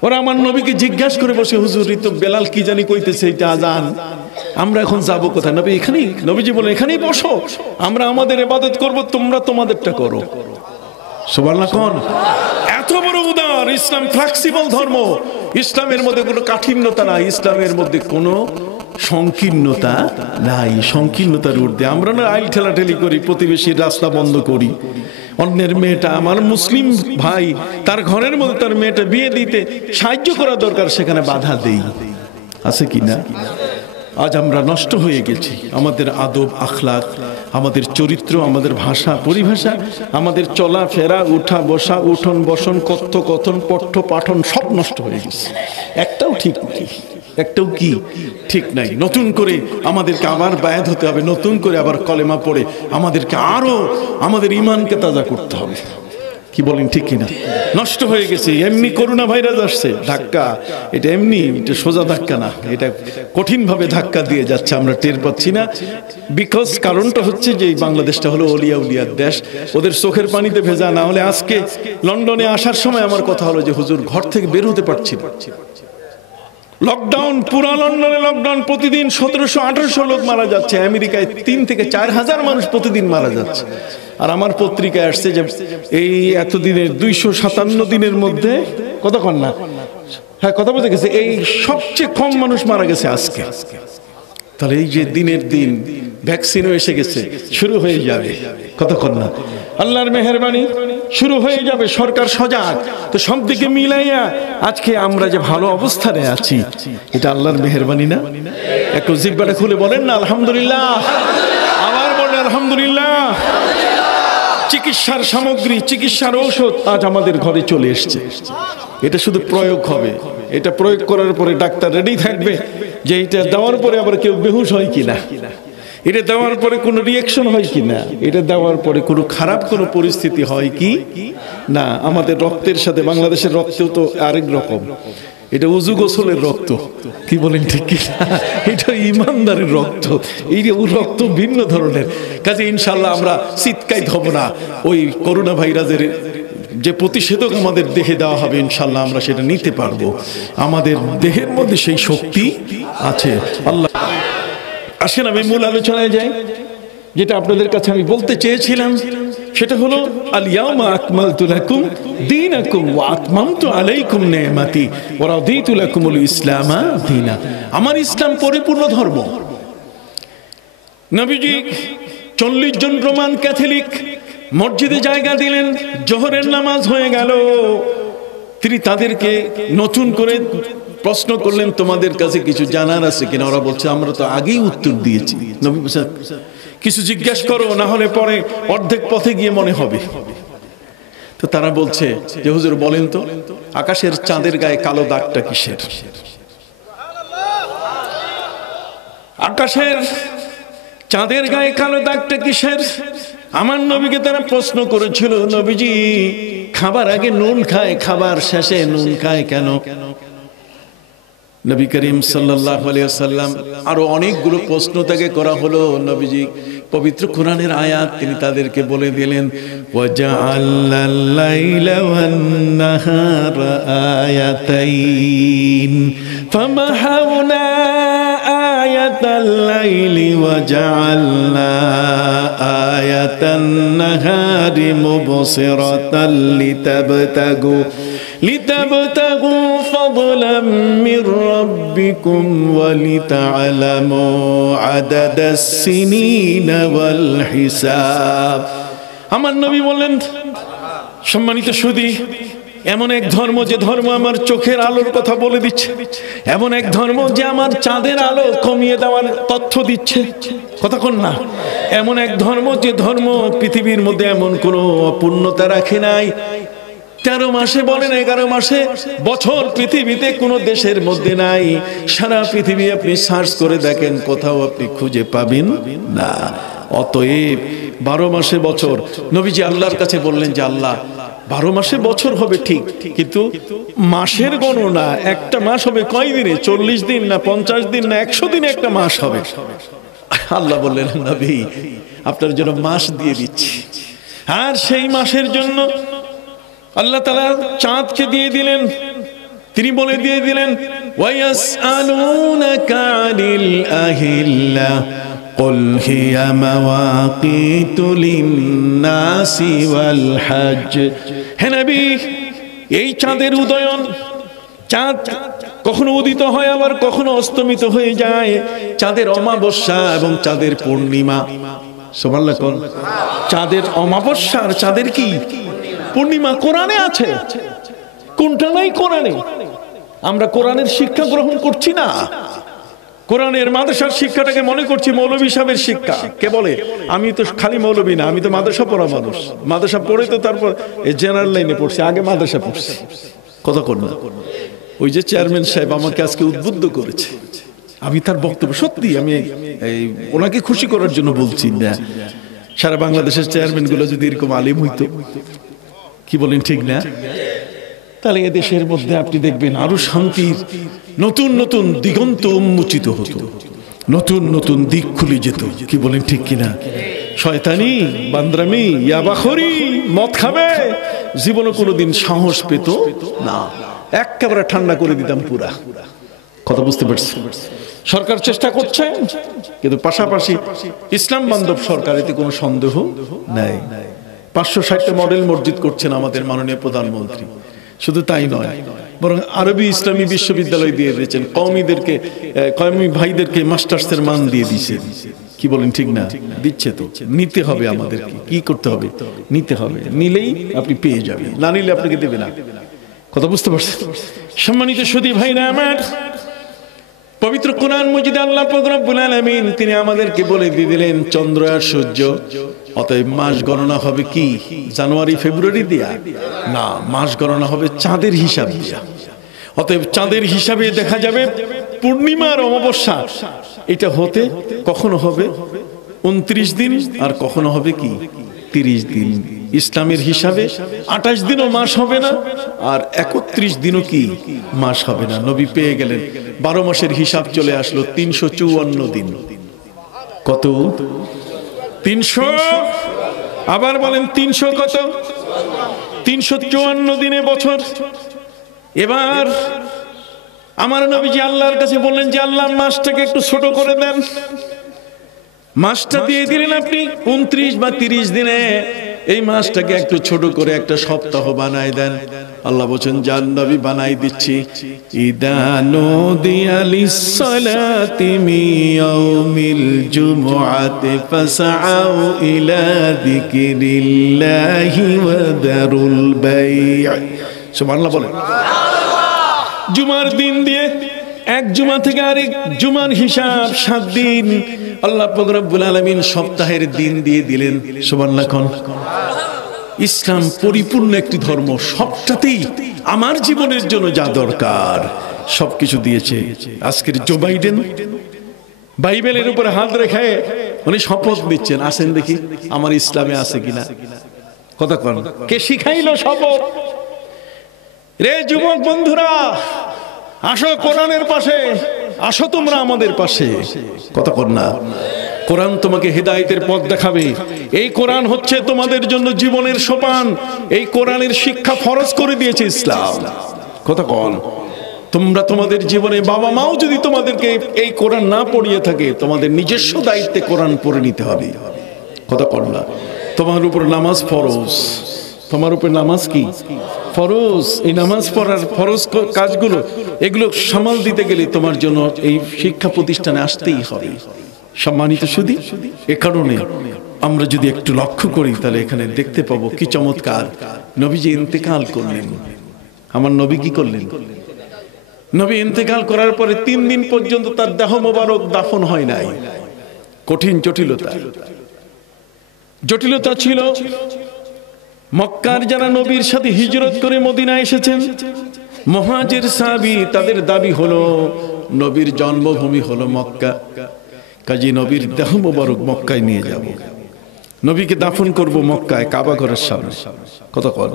ওরা আমার নবীকে জিজ্ঞাসা করে বসে, হুজুর, তো বেলাল কি জানি কইতেছে, এটা আযান, আমরা এখন যাবো কোথায়? নবী এখানেই, নবীজি বলেন, এখানেই বসো, আমরা আমাদের ইবাদত করব, তোমরা তোমাদেরটা করো। সুবহানাল্লাহ। কোন এত বড় উদার ইসলাম, ফ্লেক্সিবল ধর্ম। ইসলামের মধ্যে কোনো কাঠিন্যতা নাই, ইসলামের মধ্যে কোনো সংকীর্ণতা নাই। সংকীর্ণতার ঊর্ধ্বে আমরা না আইল ঠেলাঠেলি করি, প্রতিবেশীর রাস্তা বন্ধ করি, অন্যের মেয়েটা, আমার মুসলিম ভাই তার ঘরের মধ্যে তার মেয়েটা বিয়ে দিতে সাহায্য করা দরকার, সেখানে বাধা দেই, আছে কি না? আজ আমরা নষ্ট হয়ে গেছি। আমাদের আদব আখলাক, আমাদের চরিত্র, আমাদের ভাষা পরিভাষা, আমাদের চলা ফেরা, উঠা বসা, উঠন বসন, কথ্য কথন, পঠ্য পাঠন সব নষ্ট হয়ে গেছে। একটাও ঠিক নাই, একটাও কি ঠিক নাই। নতুন করে আমাদেরকে আবার বায়াত হতে হবে, নতুন করে আবার কলেমা পড়ে আমাদেরকে আরো আমাদের ঈমানকে তাজা করতে হবে। কি বলেন, ঠিক কিনা? নষ্ট হয়ে গেছে। এমনি করোনা ভাইরাস আসছে, ধাক্কা, এটা এমনি, এটা সোজা ধাক্কা না, এটা কঠিন ভাবে ধাক্কা দিয়ে যাচ্ছে, আমরা টের পাচ্ছি না। বিকজ কারণটা হচ্ছে যে বাংলাদেশটা হলো ওলিয়া উলিয়ার দেশ, ওদের চোখের পানিতে ভেজা। না হলে আজকে লন্ডনে আসার সময় আমার কথা হলো যে হুজুর ঘর থেকে বের হতে পারছি না, লকডাউন, পুরো লন্ডনে লকডাউন, প্রতিদিন 1700-1800 লোক মারা যাচ্ছে। আমেরিকায় 3 থেকে 4,000 মানুষ প্রতিদিন মারা যাচ্ছে। আর আমার পত্রিকায় আসছে যে এই এতদিনের 257 দিনের মধ্যে কতক্ষণ না, হ্যাঁ কথা বলতে গেছে, এই সবচেয়ে কম মানুষ মারা গেছে আজকে। তাহলে এই যে দিনের দিন ভ্যাকসিনও এসে গেছে, শুরু হয়ে যাবে কতক্ষণ না, আল্লাহর মেহেরবানি শুরু হয়ে যাবে। সরকার সজাগ, তো সব দিকে মিলাইয়া আজকে আমরা যে ভালো অবস্থানে আছি, এটা আল্লাহর মেহেরবানি না? একটু জিহ্বাটা খুলে বলেন না আলহামদুলিল্লাহ, আবার বলেন আলহামদুলিল্লাহ। চিকিৎসার সামগ্রী, চিকিৎসার ঔষধ আজ আমাদের ঘরে চলে এসছে। এটা শুধু প্রয়োগ হবে, এটা প্রয়োগ করার পরে ডাক্তার রেডি থাকবে যে এটা দেওয়ার পরে আবার কেউ বেহুশ হয় কিনা, এটা দেওয়ার পরে কোনো রিয়াকশন হয় কিনা, এটা দেওয়ার পরে কোনো খারাপ কোনো পরিস্থিতি হয় কি না। আমাদের রক্তের সাথে, বাংলাদেশের রক্তেও তো আরেক রকম, এটা উজু গোসলের রক্ত, কি বলেন ঠিক কি? এটা ইমানদারের রক্ত, এই রক্ত ভিন্ন ধরনের। কাজে ইনশাল্লাহ আমরা চিৎকাইত হব না। ওই করোনা ভাইরাসের যে প্রতিষেধক আমাদের দেহে দেওয়া হবে, ইনশাল্লাহ আমরা সেটা নিতে পারবো। আমাদের দেহের মধ্যে সেই শক্তি আছে। আল্লাহ, আসেন আমি মূল আলোচনায় যাই। যেটা আপনাদের কাছে আমি বলতে চেয়েছিলাম সেটা হলো আল ইয়াউমা আকমালতু লাকুম দীনাকুম ওয়া আতমামতু আলাইকুম নি'মাতি ওয়া রাদিতু লাকুমুল ইসলামা দীনা। আমার ইসলাম পরিপূর্ণ ধর্ম। নবীজি 40 জন রোমান ক্যাথলিক মসজিদে জায়গা দিলেন, জোহরের নামাজ হয়ে গেল, তিনি তাদেরকে নতুন করে প্রশ্ন করলেন, তোমাদের কাছে কিছু জানার আছে কিনা? ওরা বলছে আমরা তো আগেই উত্তর দিয়েছি। নবী বলছেন কিছু জিজ্ঞেস করো, না হলে পরে অর্ধেক পথে গিয়ে মনে হবে। তো তারা বলছে যে হুজুর বলেন তো, আকাশের চাঁদের গায়ে কালো দাগটা কিসের? আকাশের চাঁদের গায়ে কালো দাগটা কিসের? আমার নবীকে তারা প্রশ্ন করেছিল, নবীজি খাবার আগে নুন খায়, খাবার শেষে নুন খায় কেন? নবী করিম সাল্লাল্লাহু আলাইহি ওয়াসাল্লাম আরো অনেকগুলো প্রশ্ন তাকে করা হলো। নবীজি পবিত্র কোরআনের আয়াত তিনি তাদেরকে বলে দিলেন, ওয়াজআলনাল লাইলা ওয়ান নাহারা আয়াতাইন ফামাহাউনা আয়াতাল লাইলি ওয়াজআলনা আয়াতান নাহারি মুবসিরাতাল লিতাবতাগু ফাদলাম মির রাব্বিকুম ওয়া লিতা'লামু আদাদাস সিনিনা ওয়াল হিসাব। আমার নবী বললেন, সম্মানিত সুধী, এমন এক ধর্ম যে ধর্ম আমার চোখের আলোর কথা বলে দিচ্ছে, এমন এক ধর্ম যে আমার চাঁদের আলো কমিয়ে দেওয়ার তথ্য দিচ্ছে, কতক্ষণ না, এমন এক ধর্ম যে ধর্ম পৃথিবীর মধ্যে এমন কোনো অপূর্ণতা রাখে নাই। 13 মাসে বলেন 11 মাসে বছর পৃথিবীতে কোনো দেশের মধ্যে নাই। সারা পৃথিবী আপনি সার্চ করে দেখেন, কোথাও আপনি খুঁজে পাবেন না। অতএব 12 মাসে বছর। নবীজি আল্লাহর কাছে বললেন যে আল্লাহ 12 মাসে বছর হবে ঠিক, কিন্তু মাসের গণনা একটা মাস হবে কয় দিনে? 40 দিন না 50 দিন না 100 দিনে একটা মাস হবে। আল্লাহ বললেন, নবী আপনার জন্য মাস দিয়ে দিচ্ছি। আর সেই মাসের জন্য আল্লাহ তাআলা চাঁদকে দিয়ে দিলেন। তিনি বলে দিয়ে দিলেন, ওয়ায়াসআলুনাকা আনিল আহিল্লা কুল হিয়া মাওয়াকিতু লিন-নাসি ওয়াল হজ। হে নবী, এই চাঁদের উদয়ন, চাঁদ কখনো উদিত হয় আবার কখনো অস্তমিত হয়ে যায়। চাঁদের অমাবস্যা এবং চাঁদের পূর্ণিমা, সুবহানাল্লাহ, কোন চাঁদের অমাবস্যা আর চাঁদের কি পূর্ণিমা কোরআনে আছে। কোনটা নাই কোরআনে? আমরা কোরআনের শিক্ষা গ্রহণ করছি না। কোরআনের মাদ্রাসার শিক্ষাটাকে মনে করছি মৌলভী সাহেবের শিক্ষা। কে বলে আমি তো খালি মৌলভী না, আমি তো মাদ্রাসা পড়া মানুষ। মাদ্রাসা পড়ে তো তারপর জেনারেল লাইনে পড়ছি, আগে মাদ্রাসা পড়ছি। কথা কর না। ওই যে চেয়ারম্যান সাহেব আমাকে আজকে উদ্বুদ্ধ করেছে, আমি তার বক্তব্য সত্যি আমি ওনাকে খুশি করার জন্য বলছি না। সারা বাংলাদেশের চেয়ারম্যান গুলো যদি এরকম আলিম হইতো, কি বলেন ঠিক না, তাহলে এদেশের মধ্যে আপনি দেখবেন আরো শান্তির নতুন নতুন দিগন্ত উন্মোচিত হতো, নতুন নতুন দিক খুলে যেত। কি বলেন ঠিক কিনা? শয়তানি, বান্দ্রামি, ইয়াবাখরি, মদ খাবে, জীবনে কোনোদিন সাহস পেত না। একেবারে ঠান্ডা করে দিতাম পুরা। কথা বুঝতে পারছি? সরকার চেষ্টা করছে, কিন্তু পাশাপাশি ইসলাম বান্ধব সরকার, এতে কোনো সন্দেহ নাই। 560টা মডেল মসজিদ করছেন আমাদের মাননীয় প্রধানমন্ত্রী। শুধু তাই নয়, বরং আরবি ইসলামী বিশ্ববিদ্যালয় দিয়ে দিয়েছেন, কওমি ভাইদেরকে মাস্টার্সের মান দিয়ে দিয়েছে। কি বলেন, ঠিক না? দিচ্ছে তো, নিতে হবে আমাদেরকে। কি করতে হবে? নিতে হবে। নিলেই আপনি পেয়ে যাবেন, না নিলে আপনাকে দেবে না। কথা বুঝতে পারছেন? সম্মানিত সুধী ভাইরা আমার, পবিত্র কোরআন মজিদে আল্লাহ পাক রব্বুল আলামিন তিনি আমাদেরকে বলে দিয়ে দিলেন চন্দ্র আর সূর্য। অতএব মাস গণনা হবে কি জানুয়ারি ফেব্রুয়ারি দিয়া না, মাস গণনা হবে চাঁদের হিসাব দিয়া। অতএব চাঁদের হিসাবে দেখা যাবে পূর্ণিমার অমাবস্যা এটা হতে কখনো হবে 29 দিন, আর কখনো হবে কি 30 দিন। ইসলামের হিসাবে 28 দিনও মাস হবে না, আর 31 দিনও কি মাস হবে না। নবী পেয়ে গেলেন, 12 মাসের হিসাব চলে আসলো 354 দিন। কত? 300, আবার বলেন 300 কত? 354 দিনে বছর। এবার আমার নবীজি আল্লাহর কাছে বললেন যে আল্লাহ মাসটাকে একটু ছোট করে দেন। মাসটা দিয়ে দিলেন আপনি 29 বা 30 দিনে। এই মাসটাকে একটু ছোট করে একটা সপ্তাহ বানাই দেন। আল্লাহ বলেন জান নবী বানাই দিচ্ছি। ইদানু দিয়ালিস সালাতি মিয়াউমিল জুমআতি ফাসআউ ইলা যিকিরিল্লাহি ওয়া দারুল বাই'। সুবহানাল্লাহ বলেন। জুমার দিন দিয়ে এক জুমা থেকে আরেক জুমার হিসাব 7 দিন। আল্লাহ পাক রব্বুল আলামিন সপ্তাহের দিন দিয়ে দিলেন। সুবহানাল্লাহ। ইসলাম পরিপূর্ণ একটি ধর্ম, সবটাতেই আমার জীবনের জন্য যা দরকার সবকিছু দিয়েছে। আজকের জো বাইডেন বাইবেলের উপরে হাত রেখে উনি শপথ দিচ্ছেন, আসেন দেখি আমার ইসলামে আছে কিনা। কথা কন, কে শিখাইলো শপথ? রে যুবক বন্ধুরা, আসো কোরআনের পাশে, আসো তোমরা আমাদের পাশে। কথা কর না, কোরআন তোমাকে হেদায়েতের পথ দেখাবে। এই কোরআন হচ্ছে তোমাদের জন্য জীবনের সোপান। এই কোরআনের শিক্ষা ফরজ করে দিয়েছে ইসলাম। কথা কন, তোমরা তোমাদের জীবনে, বাবা মাও যদি তোমাদেরকে এই কোরআন না পড়িয়ে থাকে, তোমাদের নিজস্ব দায়িত্বে কোরআন পড়ে নিতে হবে। কথা কর না, তোমার উপর নামাজ ফরজ। তোমার উপর নামাজ কি ফরজ। এই নামাজ পড়ার ফরজ কাজগুলো, এগুলো সামাল দিতে গেলে তোমার জন্য এই শিক্ষা প্রতিষ্ঠানে আসতেই হবে। সম্মানিত সুধী, এ কারণে আমরা যদি একটু লক্ষ্য করি তাহলে এখানে দেখতে পাবো কি চমৎকার। নবীজি ইন্তেকাল করলেন। আমার নবী কি করলেন? নবী ইন্তেকাল করার পরে 3 দিন পর্যন্ত তার দেহ মোবারক দাফন হয় নাই। কঠিন জটিলতা ছিল। মক্কার যারা নবীর সাথে হিজরত করে মদিনায় এসেছেন, মুহাজির সাহাবী, তাদের দাবি হলো নবীর জন্মভূমি হলো মক্কা, কাজী নবীর দেহ মোবারক মক্কায় নিয়ে যাব, নবীকে দাফন করব মক্কায় কাবা ঘরের সামনে। কত কর।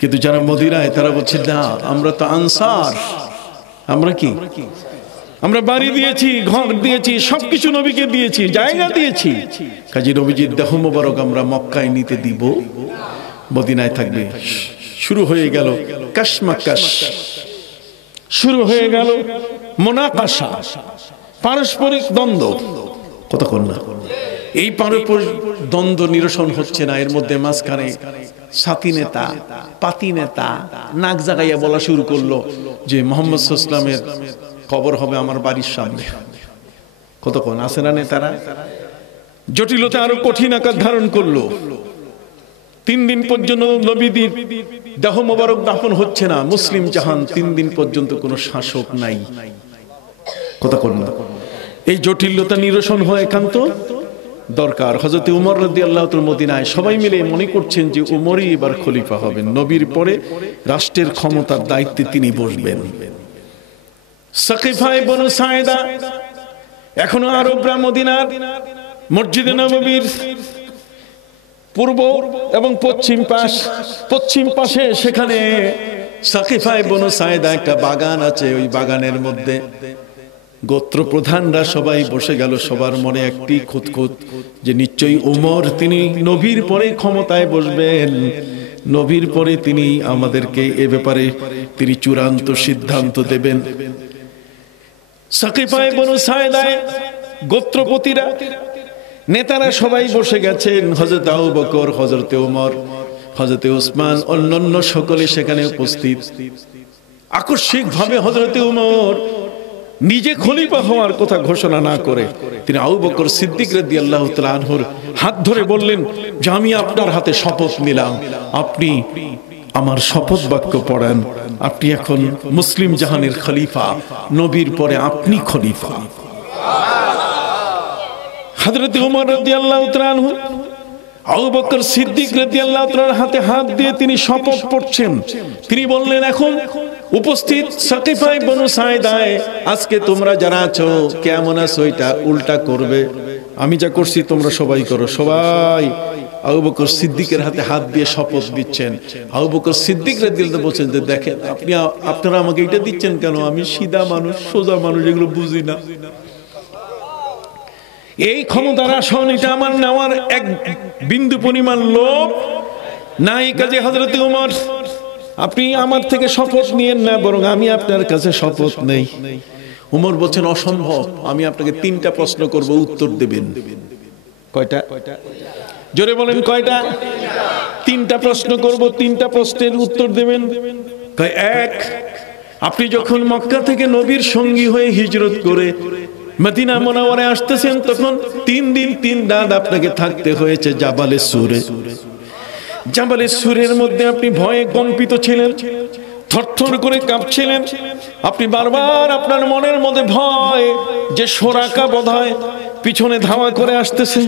কিন্তু যারা মদিনায় তারা বলছে না, আমরা তো আনসার, আমরা কি, আমরা বাড়ি দিয়েছি, ঘর দিয়েছি, সবকিছু নবীকে দিয়েছি, জায়গা দিয়েছি, কাজী নবীজির দেহ মোবারক আমরা মক্কায় নিতে দিব, মদিনায় থাকবে। শুরু হয়ে গেল কাশমাকাশ, শুরু হয়ে গেল মুনাকাশা, পারস্পরিক দ্বন্দ্ব। কতক্ষণ না এই পারস্পরিক দ্বন্দ্ব নিরসন হচ্ছে না। এর মধ্যে মাঝখানে সাথী নেতা, পাতি নেতা নাক জাগাইয়া বলা শুরু করলো যে মুহাম্মদ সাল্লাল্লাহু আলাইহি ওয়াসাল্লামের কবর হবে আমার বাড়ির সামনে। কতক্ষণ আছে না নেতারা। জটিলতা আরো কঠিন আকার ধারণ করলো। 3 দিন পর্যন্ত নবীদের দেহ মোবারক দাফন হচ্ছে না। মুসলিম জাহান 3 দিন পর্যন্ত কোনো শাসক নাই। কতক্ষণ না এই জটিলতা নিরসন হয় একান্ত দরকার। হযরত উমর রাদিয়াল্লাহু তাআলা মদিনায় সবাই মিলে মনে করছেন যে উমরই এবার খলিফা হবেন, নবীর পরে রাষ্ট্রের ক্ষমতার দায়িত্বে তিনি বসবেন। সাকিফায়ে বনু সায়েদা, এখনো আরবরা মদিনার মসজিদে নববীর পূর্ব এবং পশ্চিম পাশে সেখানে সাকিফায়ে বনু সায়েদা একটা বাগান আছে। ওই বাগানের মধ্যে গোত্র প্রধানরা সবাই বসে গেল। সবার মনে একটি খুঁতখুঁত যে নিশ্চয়ই উমর তিনি নবীর পরে ক্ষমতায় বসবেন, নবীর পরে তিনি আমাদেরকে এ ব্যাপারে তিনি চূড়ান্ত সিদ্ধান্ত দেবেন। সাকিফায়ে বনু সায়দায় গোত্রপতিরা, নেতারা সবাই বসে গেছেন। হযরত আবু বকর, হযরত ওমর, হযরত উসমান, অন্যান্য সকলে সেখানে উপস্থিত। আকস্মিকভাবে হযরত ওমর নিজে খলিফা হওয়ার কথা ঘোষণা না করে তিনি আবু বকর সিদ্দিক রাদিয়াল্লাহু তাআলা আনহুর হাত ধরে বললেন যে আমি আপনার হাতে শপথ নিলাম, আপনি আমার শপথ বাক্য পড়েন, আপনি এখন মুসলিম জাহানের খলিফা, নবীর পরে আপনি খলিফা। হযরত ওমর রাদিয়াল্লাহু তাআলা আনহু আবু বকর সিদ্দিক রাদিয়াল্লাহু তাআলার হাতে হাত দিয়ে তিনি শপথ পড়ছেন। তিনি বললেন, এখন উপস্থিত সাকিফায়ে বনু সায়দায় আজকে তোমরা যারা আছো কেমন আছো এটা উল্টা করবে, আমি যা করছি তোমরা সবাই করো। সবাই আবু বকর সিদ্দিকের হাতে হাত দিয়ে শপথ দিচ্ছেন। আবু বকর সিদ্দিক রাদিয়াল্লাহু বলছেন যে দেখেন আপনারা আমাকে এটা দিচ্ছেন কেন, আমি সিধা মানুষ, সোজা মানুষ, এগুলো বুঝি না। এই ক্ষমতার আসন এটা আমার নেওয়ার এক বিন্দু পরিমাণ লোভ নাই। কাজে হযরত ওমর আপনি আমার থেকে শপথ নিয়েন না, বরং আমি আপনার কাছে শপথ নেই। ওমর বলছেন অসম্ভব, আমি আপনাকে 3টা প্রশ্ন করব, উত্তর দেবেন। কয়টা? জোরে বলেন কয়টা? 3টা প্রশ্ন করব, 3টা প্রশ্নের উত্তর দেবেন। এক, আপনি যখন মক্কা থেকে নবীর সঙ্গী হয়ে হিজরত করে মদিনা মুনাওয়ারায় আসতেছেন তখন 3 দিন 3 রাত আপনাকে থাকতে হয়েছে জাবালে সুরে। জাবালে সুরের মধ্যে আপনি ভয়ে কম্পিত ছিলেন, থরথর করে কাঁপছিলেন। আপনি বারবার আপনার মনের মধ্যে ভয় যে সোরাকা বোধহয় পিছনে ধাওয়া করে আসতেছে।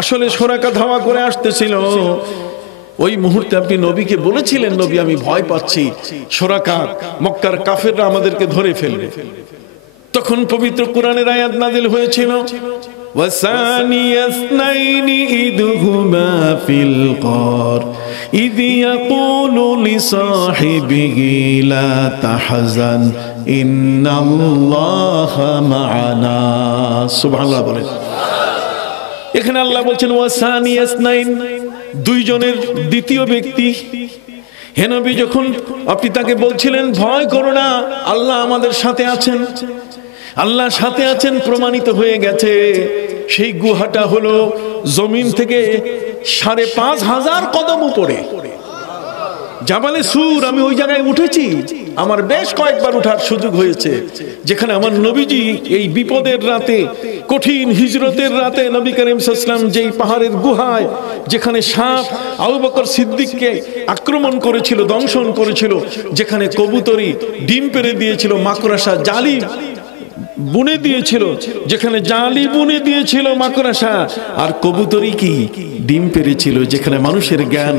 আসলে সোরাকা ধাওয়া করে আসতেছিল। ওই মুহূর্তে আপনি নবীকে বলেছিলেন, নবী আমি ভয় পাচ্ছি, সোরাকা মক্কার কাফেররা আমাদেরকে ধরে ফেলবে। তখন পবিত্র কোরআনের আয়াত নাযিল হয়েছিল, ওয়াসানিয়াসনাইনি ইদহুমা ফিল গর ইদ ইয়াকুলু লিসাহিবিহি লা তাহজান ইন্নাল্লাহা মা'ানা। সুবহানাল্লাহ বলেন। এখানে আল্লাহ বলছেন ওয়াসানিয়াসনাইন, 2 জনের দ্বিতীয় ব্যক্তি। হে নবী, যখন আপনি তাকে বলছিলেন ভয় করো না, আল্লাহ আমাদের সাথে আছেন, আল্লাহ সাথে আছেন প্রমাণিত হয়ে গেছে। সেই গুহাটা হলো জমিন থেকে 5,500 কদম উপরে জাবালে সুর। আমি ওই জায়গায় উঠেছি, আমার বেশ কয়েকবার ওঠার সুযোগ হয়েছে, যেখানে আমার নবীজি এই বিপদের রাতে, কঠিন হিজরতের রাতে নবী করিম সাল্লাল্লাহু আলাইহি ওয়াসাল্লাম যেই পাহাড়ের গুহায়, যেখানে সাপ আবু বকর সিদ্দিককে আক্রমণ করেছিল, দংশন করেছিল, যেখানে কবুতরি ডিম পেড়ে দিয়েছিল, মাকড়সা জালি বুনে দিয়েছিল, যেখানে জালি বুনে দিয়েছিল মাকড়সা, আর কবুতরি কি ডিম পেড়েছিল, যেখানে মানুষের জ্ঞান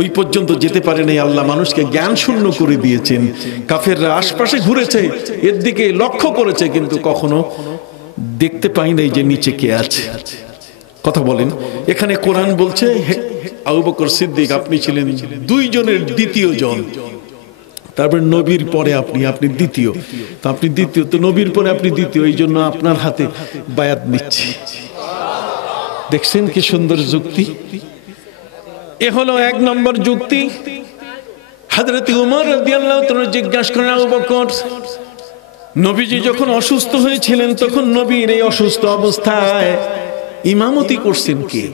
ওই পর্যন্ত যেতে পারে নাই, আল্লাহ মানুষকে জ্ঞান শূন্য করে দিয়েছেন। কাফেররা আশপাশে ঘুরেছে, এর দিকে লক্ষ্য করেছে, কিন্তু কখনো দেখতে পাই নাই যে নিচে কে আছে। কথা বলেন। এখানে কোরআন বলছে আবু বকর সিদ্দিক আপনি ছিলেন 2 জনের দ্বিতীয় জন, তারপর নবীর পরে আপনি দ্বিতীয়, তো আপনি দ্বিতীয়, তো নবীর পরে আপনি দ্বিতীয়, এই জন্য আপনার হাতে বায়াত নিচ্ছি। দেখছেন কি সুন্দর যুক্তি। এ হলো 1 নম্বর যুক্তি। হযরত ওমর রাদিয়াল্লাহু তাআলা জিজ্ঞাসা করেন, আবু বকর, নবীজি যখন অসুস্থ হয়েছিলেন তখন নবীর এই অসুস্থ অবস্থায় ইমামতি করছেন কে?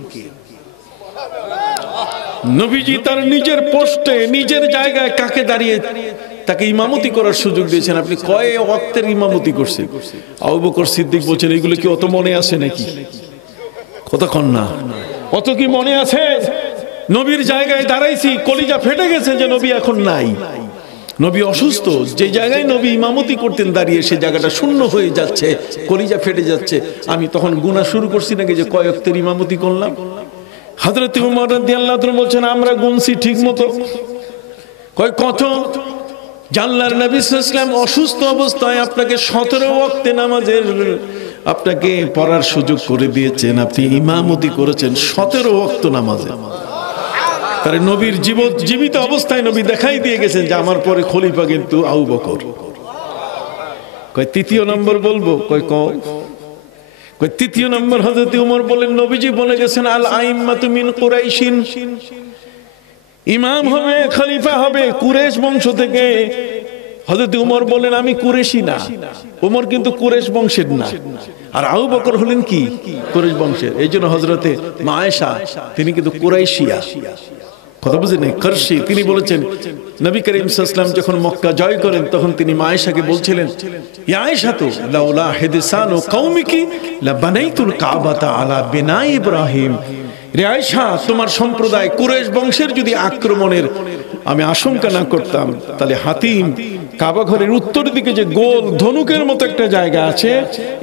নবীজি তার নিজের পোস্টে, নিজের জায়গায় কাকে দাঁড়িয়ে তাকে ইমামতি করার সুযোগ দিয়েছেন? আপনি কয় ওয়াক্তের ইমামতি করছেন? আবু বকর সিদ্দিক বলছেন, এগুলো কি অত মনে আছে নাকি? কতক্ষণ না, অত কি মনে আছে? নবীর জায়গায় দাঁড়াইছি, কলিজা ফেটে গেছে যে নবী এখন নাই, নবী অসুস্থ। যে জায়গায় নবী ইমামতি করতেন দাঁড়িয়ে, সে জায়গাটা শূন্য হয়ে যাচ্ছে, কলিজা ফেটে যাচ্ছে। আমি তখন গুনাহ শুরু করছি নাকি যে কয় ওয়াক্তের ইমামতি করলাম? হযরত ওমর রাদিয়াল্লাহু তাআলা বলছেন, আমরা গুনছি ঠিক মতো। কয় কত? আল্লাহর নবী সাল্লাল্লাহু আলাইহি ওয়াসাল্লাম অসুস্থ অবস্থায় আপনাকে 17 ওয়াক্তে নামাজের আপনাকে পড়ার সুযোগ করে দিয়েছেন, আপনি ইমামতি করেছেন 17 ওয়াক্ত নামাজে। তার নবীর জীবিত অবস্থায় নবী দেখাই দিয়ে গেছেন যে আমার পরে খলিফা কিন্তু আবু বকর। কয় তৃতীয় নম্বর বলবো? কয় তৃতীয় নম্বর হযরত ওমর বলেন, নবীজি বলে গেছেন আল আইম্মাতু মিন কুরাইশিন, ইমাম হবে, খলিফা হবে কুরাইশ বংশ থেকে। হযরত উমর বললেন আমি কুরেশি না। উমর কিন্তু কুরেশ বংশের না, আর আবু বকর হলেন কি কুরেশ বংশের। এই জন্য হযরতে মা আয়েশা তিনি কিন্তু কুরাইশিয়া, কথা বুঝেন, কারশি। তিনি বলেছেন নবী করিম সাল্লাল্লাহু আলাইহি ওয়াসাল্লাম যখন মক্কা জয় করেন তখন তিনি মা আয়েশাকে বলছিলেন, ইয়া আয়েশা তো লাউলা হিদসানু কওমিকি লা বানাইতুল কাবাতা আলা বিনাই ইব্রাহিম। রে আয়েশা, তোমার সম্প্রদায় কুরাইশ বংশের যদি আক্রমণের আমি আশঙ্কা না করতাম, তাহলে হাতিম কাবা ঘরের উত্তর দিকে যে গোল ধনুকের মতো একটা জায়গা আছে,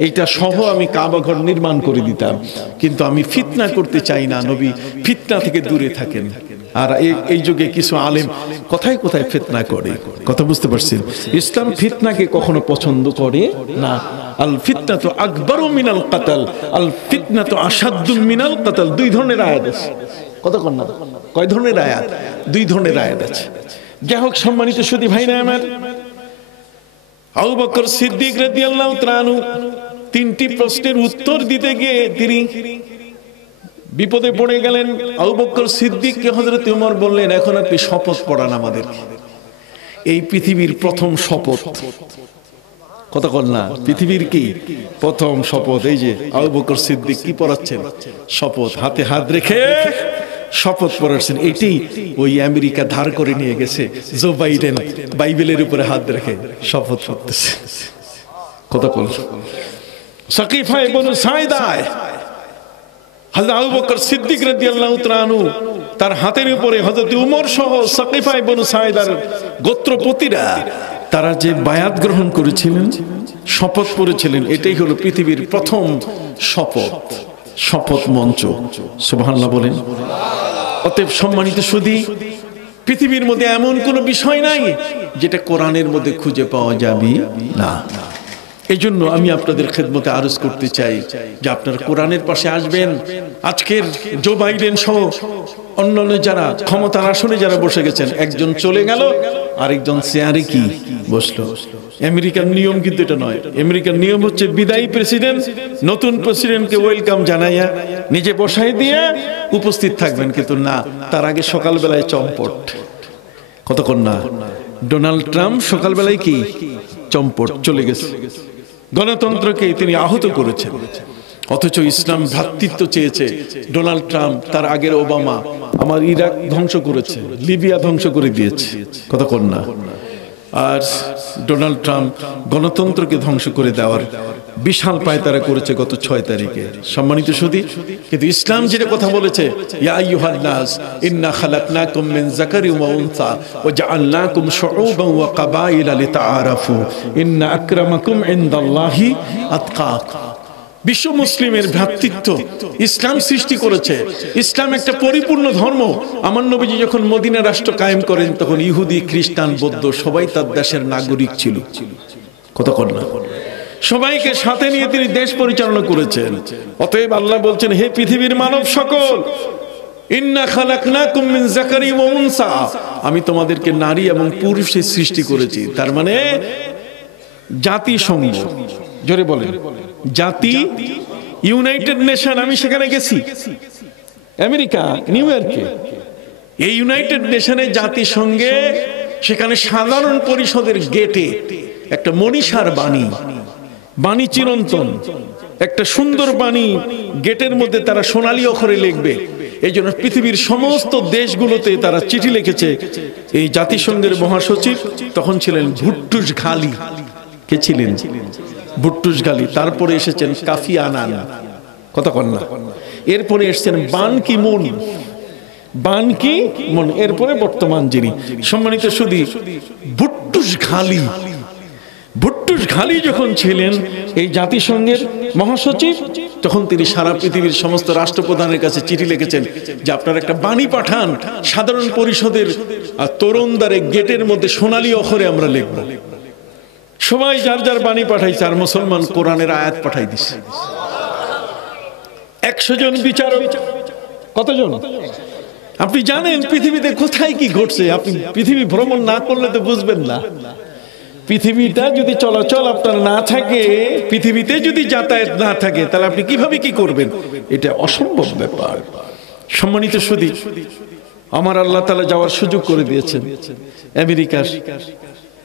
এইটা সহ আমি কাবা ঘর নির্মাণ করে দিতাম। কিন্তু আমি ফিতনা করতে চাই না, নবী ফিতনা থেকে দূরে থাকেন। আর এই যুগে কিছু আলেম কোথায় কোথায় ফিতনা করে, কথা বুঝতে পারছেন। ইসলাম ফিতনাকে কখনো পছন্দ করে না। আল ফিতনাতু আকবারু মিনাল কাতাল, আল ফিতনাতু আশাদ্দু মিনাল কাতাল। দুই ধরনের আয়াত আছে, কথা কন না, কয় ধরনের আয়াত? দুই ধরনের আয়াত আছে। যাই হোক, সম্মানিত সুধী ভাইরা আমার, আবু বকর সিদ্দিক রাদিয়াল্লাহু তাআলা আনহু তিনটি প্রশ্নের উত্তর দিতে গিয়ে তিনি বিপদে পড়ে গেলেন। আবু বকর সিদ্দিককে হযরত ওমর বললেন, এখন আপনি শপথ পড়ান আমাদের, এই পৃথিবীর প্রথম শপথ, কথা বল না, পৃথিবীর কি প্রথম শপথ। এই যে আবু বকর সিদ্দিক কি পড়াচ্ছেন? শপথ, হাতে হাত রেখে শপথ পড়াচ্ছেন। এটি ওই আমেরিকা ধার করে নিয়ে গেছে জো বাইডেন, বাইবেলের উপরে হাত রেখে শপথ পড়তেছে, কথা বল। সাকিফা ইবনে সাইদায় হযরত আবু বকর সিদ্দিক রাদিয়াল্লাহু তাআলা আনহু তার হাতের উপরে হযরত ওমর সহ সাকিফা ইবনে সাইদার গোত্রপতিরা তারা যে বায়াত গ্রহণ করেছিলেন, শপথ পড়েছিলেন, এটাই হলো পৃথিবীর প্রথম শপথ, শপথ মঞ্চ। সুবহানাল্লাহ বলেন। অতএব সম্মানিত সুধী, পৃথিবীর মধ্যে এমন কোনো বিষয় নাই যেটা কোরআনের মধ্যে খুঁজে পাওয়া যাবে না। এই জন্য আমি আপনাদের খেদমতে আরজ করতে চাই যে আপনারা কোরআনের পাশে আসবেন। আজকের জো বাইডেন সহ অন্যান্য যারা ক্ষমতার আসনে যারা বসে গেছেন, একজন চলে গেল, আরেকজন চেয়ারে কি বসলো। আমেরিকার নিয়ম কিন্তু এটা নয়। আমেরিকার নিয়ম হচ্ছে বিদায়ী প্রেসিডেন্ট নতুন প্রেসিডেন্টকে ওয়েলকাম জানাইয়া নিজে বসাই দিয়ে উপস্থিত থাকবেন, কিন্তু না, তার আগে সকালবেলায় চম্পট, কতক্ষণ না। ডোনাল্ড ট্রাম্প সকালবেলায় কি চম্পট, চলে গেছে। গণতন্ত্রকে তিনি আহত করেছেন। অথচ ইসলাম ভ্রাতৃত্ব চেয়েছে। ডোনাল্ড ট্রাম্প, তার আগের ওবামা আমার ইরাক ধ্বংস করেছে, লিবিয়া ধ্বংস করে দিয়েছে, কতক্ষণ না। আর ডোনাল্ড ট্রাম্প গণতন্ত্রকে ধ্বংস করে দেওয়ার বিশাল পায়তারা করেছে গত 6 তারিখে। সম্মানিত সুধী, কিন্তু ইসলাম যেটা কথা বলেছে, ইয়া আইয়ুহান নাস ইন্না খালাকনাকুম মিন যাকারিন ওয়া উনসা ওয়া জাআলনাকুম শুউবান ওয়া কাবাইলা লিতাআরাফু ইন্না আকরামাকুম ইনদাল্লাহি আতকাকুম। বিশ্ব মুসলিমের ভ্রাতৃত্ব ইসলাম সৃষ্টি করেছে। ইসলাম একটা পরিপূর্ণ ধর্ম। আমার নবীজি যখন মদিনা রাষ্ট্র কায়েম করেন, তখন ইহুদি, খ্রিস্টান, বৌদ্ধ সবাই তার দেশের নাগরিক ছিল, কতক্ষণ না। সবাইকে সাথে নিয়ে তিনি দেশ পরিচালনা করেছেন। অতএব আল্লাহ বলছেন, হে পৃথিবীর মানব সকল, ইন্না খালাকনাকুম মিন যাকারিন ওয়া উনসা, আমি তোমাদেরকে নারী এবং পুরুষে সৃষ্টি করেছি। তার মানে জাতিসংঘ, জোরে বলেন, জাতি, ইউনাইটেড নেশন। আমি সেখানে গেছি, আমেরিকা, নিউ ইয়র্কে। এই ইউনাইটেড নেশনে, জাতিসংঘে, সেখানে সাধারণ পরিষদের গেটে একটা মনীষার বাণী, বাণী চিরন্তন, একটা সুন্দর বাণী গেটের মধ্যে তারা সোনালী অক্ষরে লিখবে। এই জন্য পৃথিবীর সমস্ত দেশগুলোতে তারা চিঠি লিখেছে। এই জাতিসংঘের মহাসচিব তখন ছিলেন ভুট্টুস ঘালি। কে ছিলেন? ভুট্টুস ঘালি। তারপরে এসেছেন কাফি আনান, কথা কন না। এরপরে এসেছেন বান কি মুন, বান কি মুন। এরপরে বর্তমান যিনি, সম্মানিত সুধী, ভুট্টুস ঘালি। ভুট্টুস ঘালি যখন ছিলেন এই জাতিসংঘের মহাসচিব, তখন তিনি সারা পৃথিবীর সমস্ত রাষ্ট্রপ্রধানের কাছে চিঠি লিখেছেন যে আপনারা একটা বাণী পাঠান, সাধারণ পরিষদের তরুণদারে গেটের মধ্যে সোনালী অক্ষরে আমরা লিখব। সবাই যার যার বাণী পাঠাইছে, আর মুসলমান কোরআনের আয়াত পাঠাই দিছে। 100 জন বিচারক, কতজন? আপনি জানেন পৃথিবীতে কোথায় কি ঘটছে? আপনি পৃথিবী ভ্রমণ না করলে তো বুঝবেন না। পৃথিবীটা যদি চলাচল আপনার না থাকে, পৃথিবীতে যদি যাতায়াত না থাকে, তাহলে আপনি কিভাবে কি করবেন? এটা অসম্ভব ব্যাপার। সম্মানিত সুধী, আমার আল্লাহ তাআলা যাওয়ার সুযোগ করে দিয়েছেন আমেরিকার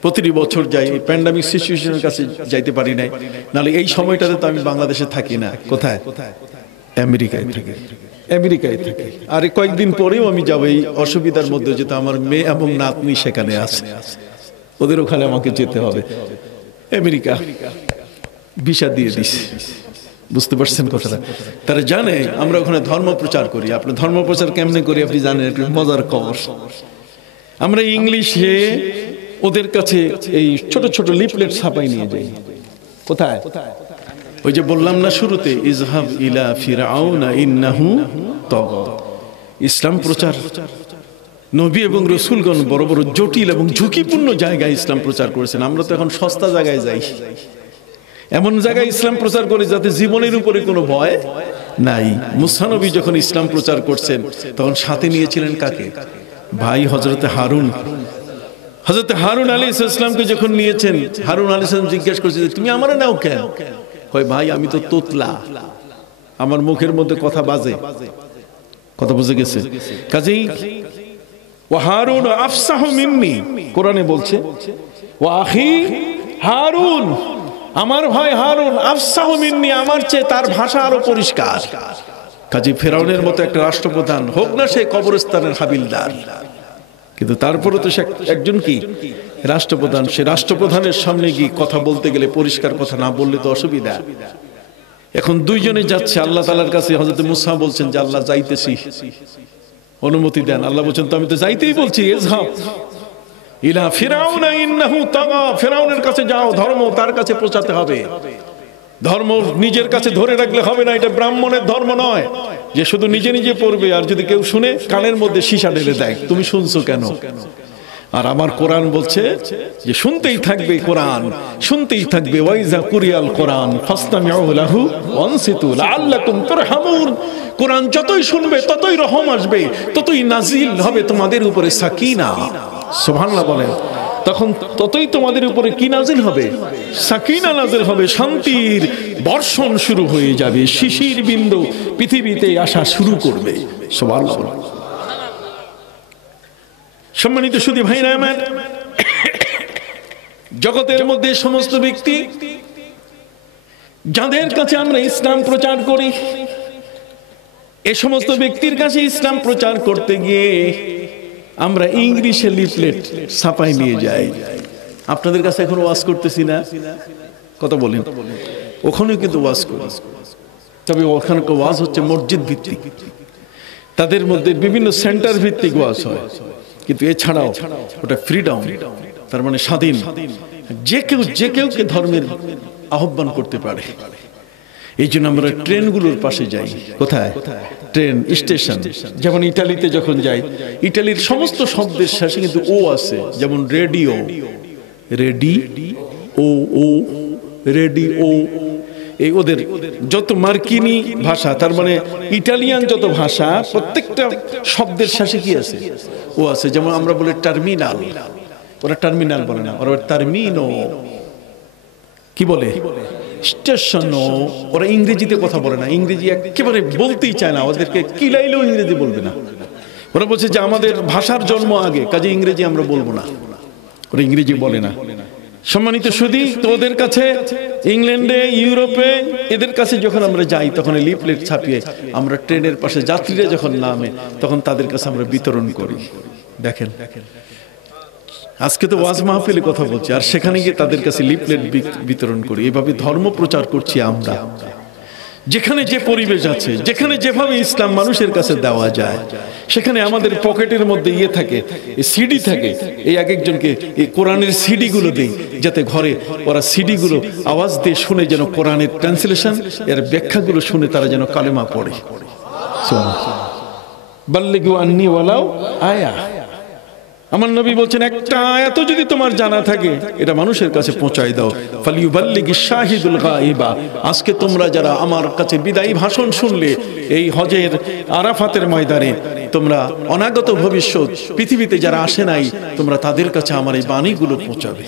প্রতিটি বছর যাই, প্যান্ডামিক সিচুয়েশনের কাছে যাইতে পারি নাই, নাহলে এই সময়টাতে তো আমি বাংলাদেশে থাকি না। কোথায়? আমেরিকায় থাকি, আমেরিকায় থাকি। আর কয়েকদিন পরেও আমি যাবো, এই অসুবিধার মধ্যে, যেহেতু আমার মেয়ে এবং নাতনি সেখানে আছে, ওদের ওখানে আমাকে যেতে হবে। আমেরিকা ভিসা দিয়ে দিছে, বুঝতে পারছেন কথাটা? তারা জানে আমরা ওখানে ধর্ম প্রচার করি। আপনি ধর্ম প্রচার কেমনে করি আপনি জানেন, একটু মজার খবর। আমরা ইংলিশে ওদের কাছে এই ছোট ছোট লিফলেট ছাপাই নিয়ে যাই। কোথায়? ওই যে বললাম না শুরুতে, ইজহাব ইলা ফিরআউনা ইন্নাহু তাগা। ইসলাম প্রচার, নবী এবং রাসূলগণ বড় বড় জটিল এবং ঝুঁকিপূর্ণ জায়গায় ইসলাম প্রচার করেছেন। আমরা তো এখন সস্তা জায়গায় যাই, এমন জায়গায় ইসলাম প্রচার করে যাতে জীবনের উপরে কোনো ভয় নাই। মুসা নবী যখন ইসলাম প্রচার করছেন তখন সাথে নিয়েছিলেন কাকে? ভাই হযরতে হারুন। হযরতে হারুন আলাইহিস সালামকে যখন নিয়েছেন, হারুন আলাইহিস সালাম জিজ্ঞেস করছে যে তুমি আমারে নাও কেন? কয় ভাই আমি তো তোতলা, আমার মুখের মধ্যে কথা বাজে। কথা বুঝে গেছে? কাজেই ওয়া হারুন আফসাহু মিন্নি, কোরআনে বলছে ওয়া আখি হারুন, আমার ভাই হারুন আফসাহু মিন্নি, আমার চেয়ে তার ভাষা আরো পরিষ্কার। কাজী ফেরাউনের মতো একটা রাষ্ট্রপ্রধান হোক না সে কবরস্থানের হাবিলদার, কিন্তু তারপরে তো সে একজন কি রাষ্ট্রপ্রধান। সে রাষ্ট্রপ্রধানের সামনে গিয়ে কথা বলতে গেলে পরিষ্কার কথা না বললে তো অসুবিধা। এখন দুইজনে যাচ্ছে আল্লাহ তাআলার কাছে। হযরত মুসা বলছেন যে আল্লাহ যাইতেছি, অনুমতি দেন। আল্লাহ বলছেন তো আমি তো যাইতেই বলছি, ইযহাব ইলা ফিরআউনা ইন্নাহু তাগা, ফিরআউনের কাছে যাও, ধর্ম তার কাছে পৌঁছাতে হবে। ধর্ম নিজের কাছে ধরে রাখলে হবে না, এটা ব্রাহ্মণের ধর্ম নয় যে শুধু নিজে নিজে পড়বে, আর যদি কেউ শুনে কানের মধ্যে সীসা ঢেলে দেয়, তুমি শুনছো কেন? আর আমার কোরআন বলছে যে শুনতেই থাকবে, কোরআন শুনতেই থাকবে। ওয়াইজা কুরিয়াল কোরআন ফাসতামিউ লাহু ওয়ানসিতু লাআল্লাকুম তুরহামুন। কোরআন যতই শুনবে ততই রহম আসবে, ততই নাজিল হবে তোমাদের উপরে সাকিনা। সুবহানাল্লাহ বলেন। তখন ততই তোমাদের উপরে কি নাজিল হবে? সাকিনা নাজিল হবে, শান্তির বর্ষণ শুরু হয়ে যাবে, শিশির বিন্দু পৃথিবীতে আসা শুরু করবে। সুবহানাল্লাহ। সম্মানিত সুধী ভাইরা আমার, জগতের মধ্যে সমস্ত ব্যক্তি যাদের কাছে আমরা ইসলাম প্রচার করি, এ সমস্ত ব্যক্তির কাছে ইসলাম প্রচার করতে গিয়ে আমরা ইংলিশে লিফলেট ছাপাই নিয়ে যাই। আপনাদের কাছে এখন ওয়াজ করতেছি না, কথা বলেন, ওখানেও কিন্তু ওয়াজ করি, তবে ওখানকার ওয়াজ হচ্ছে মসজিদ ভিত্তিক, তাদের মধ্যে বিভিন্ন সেন্টার ভিত্তিক ওয়াজ হয়। কিন্তু এছাড়াও ওটা ফ্রিডম, তার মানে স্বাধীন, যে কেউ ধর্মের আহ্বান করতে পারে। এই জন্য আমরা ট্রেনগুলোর পাশে যাই। কোথায়? Train station. যেমন ইটালিতে যখন যাই, ইটালির সমস্ত শব্দের শেষে কিন্তু ও আছে, যেমন রেডিও, রেডিও। এই ওদের যত মার্কিনী ভাষা, তার মানে ইটালিয়ান যত ভাষা, প্রত্যেকটা শব্দের শেষে কি আছে? ও আছে। যেমন আমরা বলি টার্মিনাল, ওরা টার্মিনাল বলে না, ওরা টার্মিনো। কি বলে? স্টেশন। ওরা ইংরেজিতে কথা বলে না, ইংরেজি একেবারে বলতেই চায় না, ওদেরকে কিলাইলেও ইংরেজি বলবে না। ওরা বলছে যে আমাদের ভাষার জন্ম আগে, কাজে ইংরেজি আমরা বলবো না, ওরা ইংরেজি বলে না। সম্মানিত সুধী, তো ওদের কাছে ইংল্যান্ডে, ইউরোপে, এদের কাছে যখন আমরা যাই তখন লিফলেট ছাপিয়ে আমরা ট্রেনের পাশে যাত্রীরা যখন নামে তখন তাদের কাছে আমরা বিতরণ করি। দেখেন, আজকে তো ওয়াজ মাহফিলে কথা বলছি, আর সেখানে গিয়ে তাদের কাছে লিফলেট বিতরণ করি। এভাবে ধর্ম প্রচার করছি আমরা। যেখানে যে পরিবেশ আছে, যেখানে যেভাবে ইসলাম মানুষের কাছে দেওয়া যায়, সেখানে আমাদের পকেটের মধ্যে ইয়ে থাকে, সিডি থাকে। এই এক একজনকে এই কোরআনের সিডি গুলো দেই, যাতে ঘরে ওরা সিডি গুলো আওয়াজ দিয়ে শুনে, যেন কোরআনের ট্রান্সলেশন, এর ব্যাখ্যাগুলো শুনে তারা যেন কালেমা পড়ে। বাল্লিগু আন্নি ওয়ালাউ আয়া। আমার নবী বলছেন, একটা আয়াতও যদি তোমার জানা থাকে এটা মানুষের কাছে পৌঁছায় দাও। ফালিয়ুবাল্লিগিশ শাহিদুল গায়বা। আজকে তোমরা যারা আমার কাছে বিদায়ী ভাষণ শুনলে এই হজের আরাফাতের ময়দানে, তোমরা অনাগত ভবিষ্যৎ পৃথিবীতে যারা আসে নাই, তোমরা তাদের কাছে আমার এই বাণীগুলো পৌঁছাবে।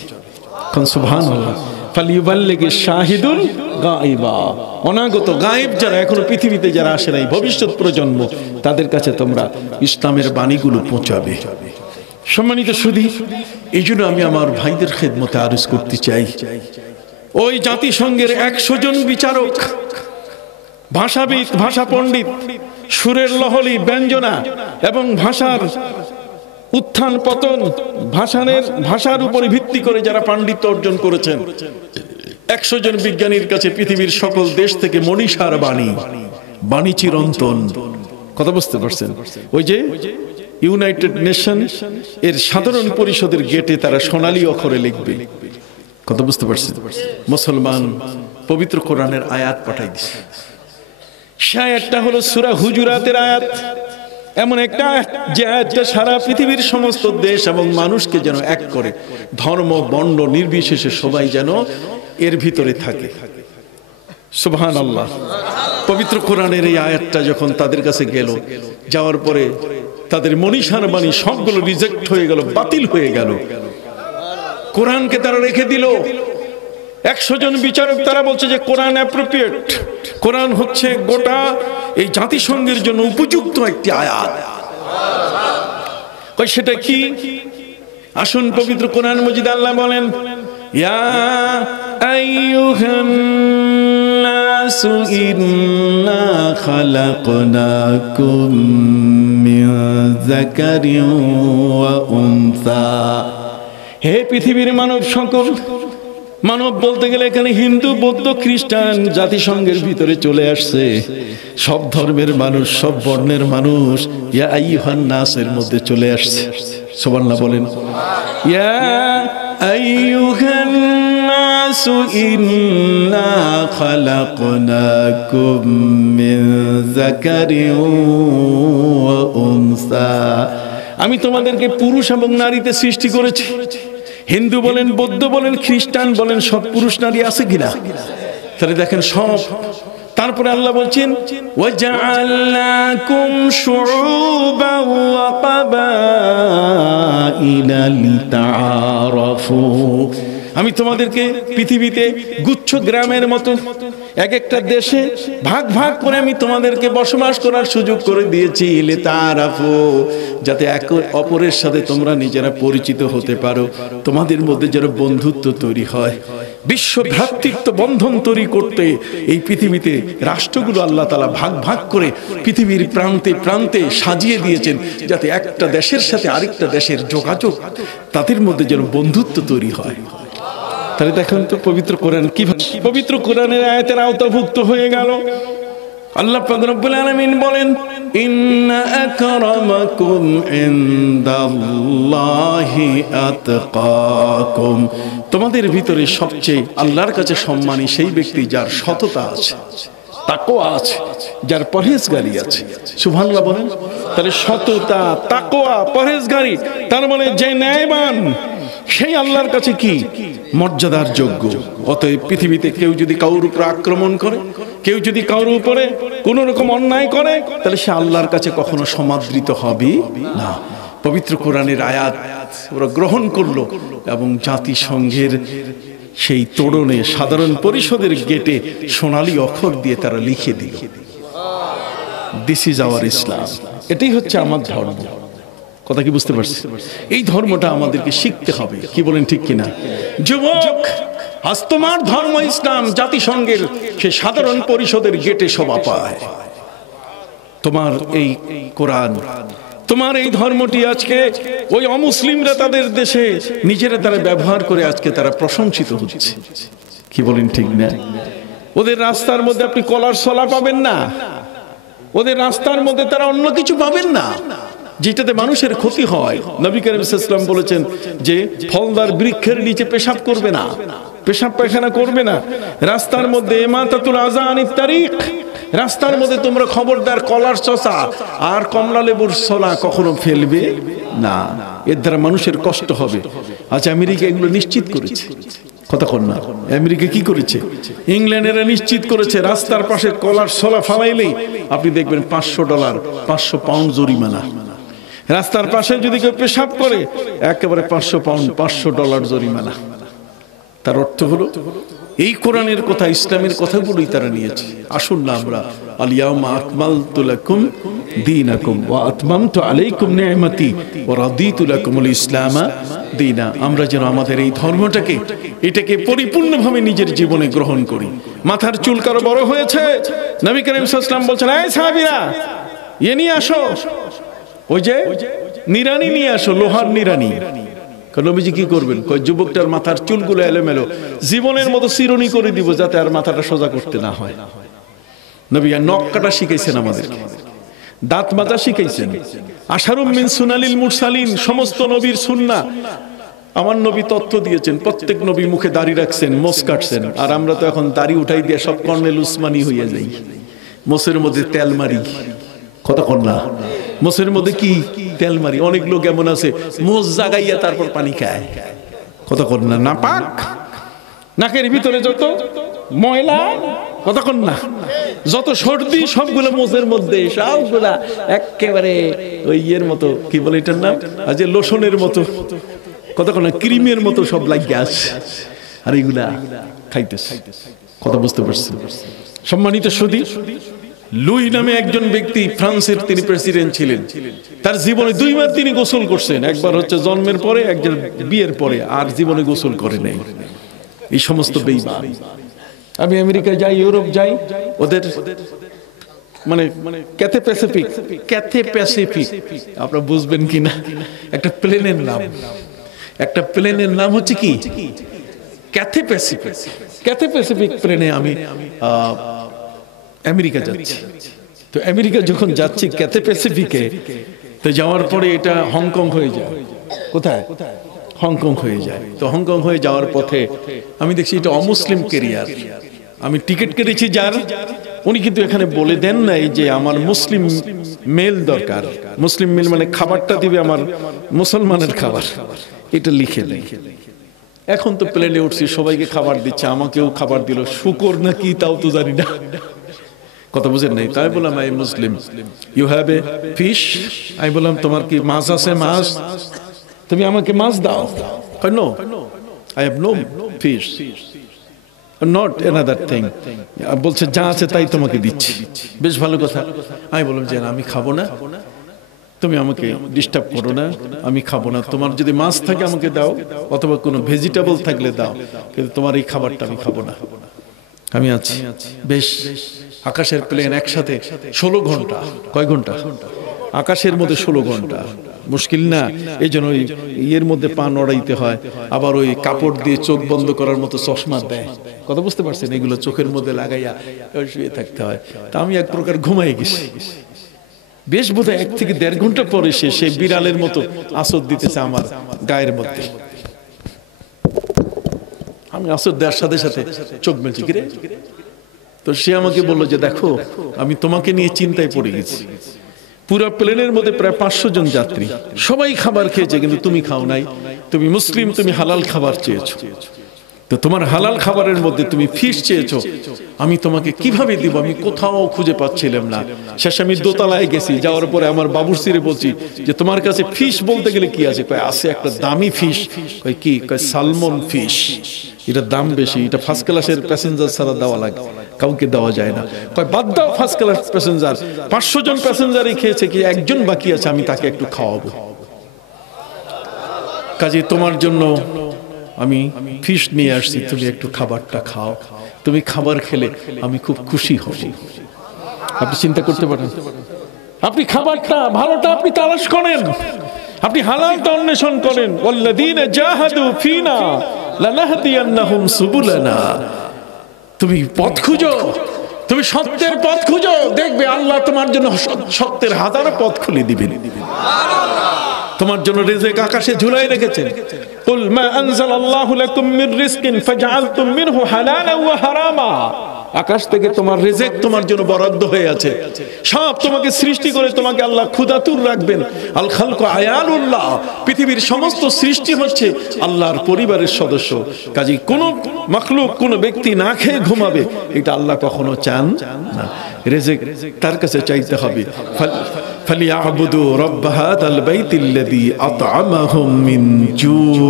সুবহানাল্লাহ। ফালিয়ুবাল্লিগিশ শাহিদুল গায়বা। অনাগত গায়েব যারা, এখনো পৃথিবীতে যারা আসে নাই, ভবিষ্যৎ প্রজন্ম, তাদের কাছে তোমরা ইসলামের বাণীগুলো পৌঁছাবে। সম্মানিত সুধী, এই জন্য আমি আমার ভাইদের খেদমতে আরজ করতে চাই, ওই জাতিসংঘের 100 জন বিচারক, ভাষাবিদ, ভাষা পণ্ডিত, সুরের লহরী, ব্যঞ্জনা এবং ভাষার উত্থান পতন, ভাষার উপরে ভিত্তি করে যারা পাণ্ডিত্য অর্জন করেছেন, 100 জন বিজ্ঞানীর কাছে পৃথিবীর সকল দেশ থেকে মনীষার বাণী চিরন্তন। কথা বুঝতে পারছেন? ওই যে ইউনাইটেড নেশন এর সাধারণ পরিষদের গেটে তারা সোনালী অক্ষরে লিখবে। কথা বুঝতে পারছেন? মুসলমান পবিত্র কোরআনের আয়াত পাঠাই দিছে। সে আয়াতটা হলো সূরা হুজুরাতের আয়াত, এমন একটা যে আয়াতটা সারা পৃথিবীর সমস্ত দেশ এবং মানুষকে যেন এক করে, ধর্ম বর্ণ নির্বিশেষে সবাই যেন এর ভিতরে থাকে। সুবহানাল্লাহ। পবিত্র কোরআনের এই আয়াতটা যখন তাদের কাছে গেল, যাওয়ার পরে তাদের মনীষার বাণী সবগুলো রিজেক্ট হয়ে গেল, বাতিল হয়ে গেল। কোরআনকে তারা রেখে দিল। 100 জন বিচারক তারা বলছে যে কোরআন অ্যাপ্রোপ্রিয়েট, কোরআন হচ্ছে গোটা এই জাতিসংঘের জন্য উপযুক্ত একটি আয়াত। সেটা কি? আসুন পবিত্র কোরআন মজিদ আল্লাহ বলেন, ইয়া আইয়ুহান নাসু ইন্না খালাকনাকুম মিন যাকারিন ওয়া উনসা। হে পৃথিবীর মানব সকল, মানব বলতে গেলে এখানে হিন্দু, বৌদ্ধ, খ্রিস্টান জাতিসংঘের ভিতরে চলে আসছে। সব ধর্মের মানুষ, সব বর্ণের মানুষ ইয়া আইয়ুহান নাসের মধ্যে চলে আসছে। সুবহানাল্লাহ বলেন। ইয়া আইয়ুহান নাসু ইন্না খালাকনাকুম মিন যাকারিন ওয়া উনসা। আমি তোমাদেরকে পুরুষ এবং নারীতে সৃষ্টি করেছি। হিন্দু বলেন, বৌদ্ধ বলেন, খ্রিস্টান বলেন, সব পুরুষ নারী আছে কিনা? তাহলে দেখেন সব। তারপরে আল্লাহ বলছেন, ওয়াজআলনাকুম শুউবান ওয়া কাবাইলা লিতাআরাফু। আমি তোমাদেরকে পৃথিবীতে গুচ্ছ গ্রামের মতো এক একটা দেশে ভাগ ভাগ করে আমি তোমাদেরকে বসবাস করার সুযোগ করে দিয়েছি, লিতাআরাফু, যাতে এক অপরের সাথে তোমরা নিজেরা পরিচিত হতে পারো, তোমাদের মধ্যে যেন বন্ধুত্ব তৈরি হয়। বিশ্ব ভ্রাতৃত্ব বন্ধন তৈরি করতে এই পৃথিবীতে রাষ্ট্রগুলো আল্লাহ তাআলা ভাগ ভাগ করে পৃথিবীর প্রান্তে প্রান্তে সাজিয়ে দিয়েছেন, যাতে একটা দেশের সাথে আরেকটা দেশের যোগাযোগ, তাদের মধ্যে যেন বন্ধুত্ব তৈরি হয়। তাহলে দেখেন তো পবিত্র কোরআন কিভাবে পবিত্র কোরআনের আয়াতের আওতাভুক্ত হয়ে গেল। আল্লাহ পাক রব্বুল আলামিন বলেন, ইন্না আকরামাকুম ইনদাল্লাহি আতকাকুম। তোমাদের ভিতরে সবচেয়ে আল্লাহর কাছে সম্মানী সেই ব্যক্তি যার সততা আছে, তাকওয়া আছে, যার পরহেজগারি আছে। সুবহানাল্লাহ বলেন। তাহলে সততা, তাকওয়া, পরহেজগারি, তার মানে যে ন্যায়বান, সেই আল্লাহর কাছে কি মর্যাদার যোগ্য। অতএব পৃথিবীতে কেউ যদি কারোর উপর আক্রমণ করে, কেউ যদি কারোর উপরে কোন রকম অন্যায় করে, তাহলে সে আল্লাহর কাছে কখনো সমাদৃত হবে না। পবিত্র কোরআনের আয়াত ওরা গ্রহণ করলো এবং জাতিসংঘের সেই তোরণে সাধারণ পরিষদের গেটে সোনালী অক্ষর দিয়ে তারা লিখে দিল, দিস ইজ আওয়ার ইসলাম। এটাই হচ্ছে আমার ধর্ম। কথা কি বুঝতে পারছি? এই ধর্মটা আমাদেরকে শিখতে হবে। কি বলেন, ঠিক কিনা? যুবক, আজ তোমার ধর্ম ইসলাম জাতিসংঘের সে সাধারণ পরিষদের গেটে সভা পায়। তোমার এই কোরআন, তোমার এই ধর্মটি আজকে ওই অমুসলিমরা তাদের দেশে নিজেরা তারা ব্যবহার করে আজকে তারা প্রশংসিত হচ্ছে। কি বলেন, ঠিক না? ওদের রাস্তার মধ্যে আপনি কলার ছলা পাবেন না, ওদের রাস্তার মধ্যে তারা অন্য কিছু পাবেন না যেটাতে মানুষের ক্ষতি হয়। নবী করিম সাল্লাল্লাহু আলাইহি ওয়াসাল্লাম বলেছেন যে ফলদার বৃক্ষের নিচে পেশাব করবে না, পেশাব পায়খানা করবে না। রাস্তার মধ্যে ইমাতাতুল আযা আনিত তারিক, রাস্তার মধ্যে তোমরা খবরদার কলার চষা আর কমলা লেবুর ছলা কখনো ফেলবে না, এর দ্বারা মানুষের কষ্ট হবে। আজ আমেরিকা এগুলো নিশ্চিত করেছে। কথা কন না, আমেরিকা কি করেছে? ইংল্যান্ডেরা নিশ্চিত করেছে রাস্তার পাশে কলার ছলা ফালাইলেই আপনি দেখবেন $500, 500 পাউন্ড জরিমানা। রাস্তার পাশে যদি কেউ পেশাব করে একেবারে $500 জরিমানা। তার অর্থ হলো এই কোরআনের কথা, ইসলামের কথাগুলোই তারা নিয়েছে। আসুন না আমরা আল-ইয়াউমা আকমালতু লাকুম দীনাকুম ওয়া আতমামতু আলাইকুম নি'মাতি ওয়া রাদিতু লাকুমুল ইসলামা দীনা, আমরা যেন আমাদের এই ধর্মটাকে, এটাকে পরিপূর্ণভাবে নিজের জীবনে গ্রহণ করি। মাথার চুল কারো বড় হয়েছে, নবী করিম সাল্লাল্লাহু আলাইহি ওয়াসাল্লাম বলছেন, এই সাহাবীরা এ নিয়ে আসো, ওই যে নিরানি নিয়ে আসো, লোহার নিরানি। নবীজি কি করবেন? কয় যুবকটার মাথার চুলগুলো এলোমেলো, জীবনের মতো চিরুনি করে দিব যাতে আর মাথাটা সোজা করতে না হয়। নবী নখ কাটা শিখাইছেন আমাদেরকে, দাঁত মাজা শিখাইছেন। আশারুম মিন সুনালিল মুরসালিন, সমস্ত নবীর সুন্নাহ আমার নবী তথ্য দিয়েছেন। প্রত্যেক নবী মুখে দাড়ি রাখছেন, মোছ কাটছেন, আর আমরা তো এখন দাড়ি উঠাই দিয়ে সব কর্নেল উসমানী হইয়া যাই। মোছের মধ্যে তেল মারি, কথা কন না, মোছের মধ্যে কি তেল মারি। অনেক লোক এমন আছে মোছ জাগাইয়া তারপর পানি খায়, কথা কন না, নাপাক, নাকের ভিতরে যত ময়লা, কথা কন না, যত সর্দি সবগুলো মোছের মধ্যে, সবগুলা একেবারে ওই ইয়ের মতো, কি বলে এটার নাম, আজ লোশনের মতো, কথা কন না, ক্রিমের মতো সব লাগিয়ে আসে, আর এইগুলা খাইতেছে। কথা বুঝতে পারছেন? সম্মানিত সুধী, লুই নামে একজন ব্যক্তি, ফ্রান্সের তিনি প্রেসিডেন্ট ছিলেন। তার জীবনে দুইবার তিনি গোসল করছেন, একবার হচ্ছে জন্মের পরে, একজন বিয়ের পরে, আর জীবনে গোসল করে নাই। এই সমস্ত বেঈমান। আমি আমেরিকা যাই, ইউরোপ যাই, ওদের মানে ক্যাথে প্যাসিফিক, ক্যাথে প্যাসিফিক আপনারা বুঝবেন কিনা, একটা প্লেনের নাম, একটা প্লেনের নাম হচ্ছে কি ক্যাথে প্যাসিফিক। ক্যাথে প্যাসিফিক প্লেনে আমি আমেরিকা যাচ্ছি। তো আমেরিকা যখন যাচ্ছি ক্যাথে প্যাসিফিকে, তো যাওয়ার পরে এটা হংকং হয়ে যায়। কোথায়? হংকং হয়ে যায়। তো হংকং হয়ে যাওয়ার পথে আমি দেখছি এটা অমুসলিম ক্যারিয়ার। আমি টিকিট কেটেছি যার, উনি কিন্তু এখানে বলে দেন নাই যে আমার মুসলিম মেল দরকার। মুসলিম মেল মানে খাবারটা দিবে আমার মুসলমানের খাবার, এটা লিখে দেয়। এখন তো প্লেনে উঠছি, সবাইকে খাবার দিচ্ছে, আমাকেও খাবার দিল, শুকর না কি তাও তো জানি না, কথা বুঝেন নাই। তাই বললাম I Muslim, you have a fish. আমি বললাম তোমার কি মাছ আছে? মাছ, তুমি আমাকে মাছ দাও। No, I have no fish, not another thing. বলছে যা আছে তাই তোমাকে দিচ্ছি। বেশ ভালো কথা। আমি বললাম যে আমি খাবো না, তুমি আমাকে ডিস্টার্ব করো না, আমি খাবো না। তোমার যদি মাছ থাকে আমাকে দাও, অথবা কোনো ভেজিটেবল থাকলে দাও, কিন্তু তোমার এই খাবারটা আমি খাবো না। আমি আছি। বেশ, আকাশের প্লেন একসাথে 16 ঘন্টা। কয় ঘন্টা? আকাশের মধ্যে 16 ঘন্টা, মুশকিল না? এই জন্য ওই ইয়ের মধ্যে পা নড়াইতে হয়, আবার ওই কাপড় দিয়ে চোখ বন্ধ করার মতো চশমা দেয়, কথা বুঝতে পারছেন? এগুলো চোখের মধ্যে লাগাইয়া শুয়ে থাকতে হয়। তা আমি এক প্রকার ঘুমাই গেছি। বেশ বোধহয় 1 থেকে 1.5 ঘন্টা পরে সে বিড়ালের মতো আঁচড় দিতেছে আমার গায়ের মধ্যে। আমি আঁচড় দেওয়ার সাথে সাথে চোখ মেলছি, কিরে? তো সে আমাকে বললো যে দেখো, আমি তোমাকে নিয়ে চিন্তায় পড়ে গেছি। পুরো প্লেনের মধ্যে প্রায় 500 জন যাত্রী, সবাই খাবার খেয়েছে, কিন্তু তুমি খাও নাই। তুমি মুসলিম, তুমি হালাল খাবার চেয়েছো, তো তোমার হালাল খাবারের মধ্যে তুমি ফিশ চেয়েছো। আমি তোমাকে কিভাবে দিব? আমি কোথাও খুঁজে পাচ্ছিলাম না। শেষে আমি দোতলায় গেছি, যাওয়ার পরে আমার বাবুর্চিরে বলছি যে তোমার কাছে ফিশ বলতে গেলে কি আছে? কয় আছে একটা দামি ফিশ। কয় কি? কয় সালমন ফিশ। এটা দাম বেশি, এটা ফার্স্ট ক্লাসের প্যাসেঞ্জার ছাড়া দেওয়া লাগে, কাউকে দেওয়া যায় না। কয় বাদ দাও ফার্স্ট ক্লাস প্যাসেঞ্জার, 500 জন প্যাসেঞ্জারই খেয়েছে, কি একজন বাকি আছে, আমি তাকে একটু খাওয়াবো। কাজে তোমার জন্য আমি ফিশ নিয়ে আসছি, তুমি একটু খাবারটা খাও। তুমি খাবার খেলে আমি খুব খুশি হব। আপনি চিন্তা করতে পারেন, আপনি খাবারটা ভালোটা আপনি তালাশ করেন, আপনি হালালটা অন্বেষণ করেন। ওয়াল্লাযীনা জাহাদু ফীনা লানাহদিয়ান্নাহুম সুবুলানা। তুমি পথ খুঁজো, তুমি সত্যের পথ খুঁজো, দেখবে আল্লাহ তোমার জন্য সত্যের হাজারো পথ খুলে দিবেন। তোমার জন্য রিজিক আকাশে ঝুলাই রেখেছেন। কুল মা আনজালাল্লাহু লাকুম মির রিজকিন ফাজআলতুম মিনহু হালালান ওয়া হারামা। আকাশ থেকে তোমার রিজিক তোমার জন্য বরাদ্দ হয়ে আছে। সব তোমাকে সৃষ্টি করে তোমাকে আল্লাহ ক্ষুধাতুর রাখবেন। আল খালকু আয়ালুল্লাহ, পৃথিবীর সমস্ত সৃষ্টি হচ্ছে আল্লাহর পরিবারের সদস্য। কাজে কোন মাখলুক, কোন ব্যক্তি না খেয়ে ঘুমাবে, এটা আল্লাহ কখনো চান না। রিজিক তার কাছে চাইতে হবে। ফালিয়াবুদু রাব্ব হাযাল বাইতিল্লাযী আত'আমাহুম মিন জু'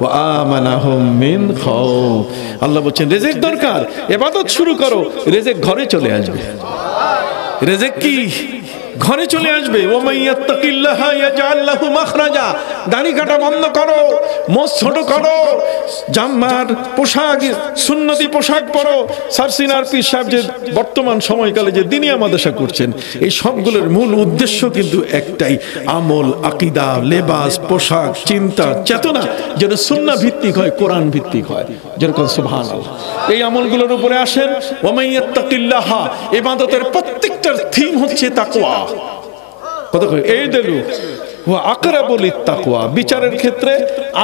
ওয়া আমানাহুম মিন খাউফ। আল্লাহ বলেন রিজিক দরকার, ইবাদত শুরু করো, রিজিক ঘরে চলে আসবে। রিজিক কি ঘরে চলে আসবে। ওয়া মাইয়াত্তাকিল্লাহা ইয়াজআল লাহু মাখরাজা। দাড়ি কাটা বন্ধ করো, মোজ ছোট করো, জামার পোশাক সুন্নতি পোশাক পরো। সারসিনার পীর সাহেব যে বর্তমান সময়কালে যে দিনিয়া মাদ্রাসা করছেন, এই সবগুলোর মূল উদ্দেশ্য কিন্তু একটাই, আমল, আকীদা, লেবাস, পোশাক, চিন্তা, চেতনা যেন সুন্নাহ ভিত্তিক হয়, কোরআন ভিত্তিক হয়। যেরকম সুবহানাল্লাহ, এই আমলগুলোর উপরে আসেন। ওয়া মাইয়াত্তাকিল্লাহা, ইবাদতের প্রত্যেকটার থিম হচ্ছে তাকওয়া। কত করে এই দেলু ওয়া আকরাবু লিত্তাকওয়া, বিচারের ক্ষেত্রে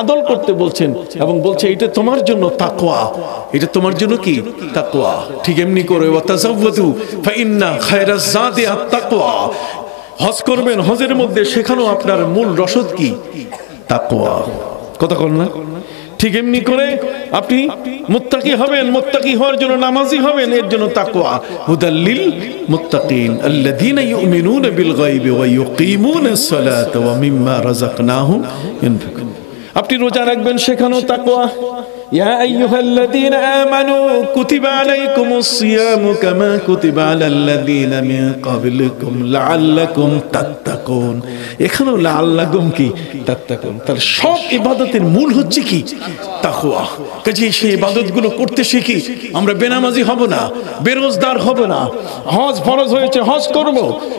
আদল করতে বলছেন এবং বলছে এটা তোমার জন্য তাকওয়া, এটা তোমার জন্য কি তাকওয়া। ঠিক এমনি করে ওয়া তাযাওয়াদু ফা ইন্না খায়রাজ যাদি আত-তাকওয়া, হজ করবেন, হজের মধ্যে সেখানেও আপনার মূল রসদ কি তাকওয়া। কথা বল না? ঠিক এমনি করে আপনি মুত্তাকি হবেন, মুত্তাকি হওয়ার জন্য নামাজি হবেন, এর জন্য তাকওয়া। হুদাল্লিল মুত্তাকিন আল্লাযীনা ইউমিনুনা বিল গায়বি ওয়া ইউকিমুনাস সালাতা ওয়া মিম্মা রাযাকনাহুম ইউনফিকুন। আপনি রোজা রাখবেন, সেখানেও তাকওয়া। ইয়া আইয়ুহাল্লাযীনা আমানু কুতিবা আলাইকুমুস সিয়ামু কামা কুতিবা আলাল্লাযীনা মিন ক্বাবলিকুম লাআল্লাকুম তাত্তাকুন। এখানেও লাআল্লাকুম কি তাত্তাকুন। তার সব ইবাদতের মূল হচ্ছে কি তাকওয়া। কাজেই সেই ইবাদতগুলো করতে শিখি, আমরা বেনামাজি হব না, বেরোজগার হব না। হজ ফরজ হয়েছে, হজ করব,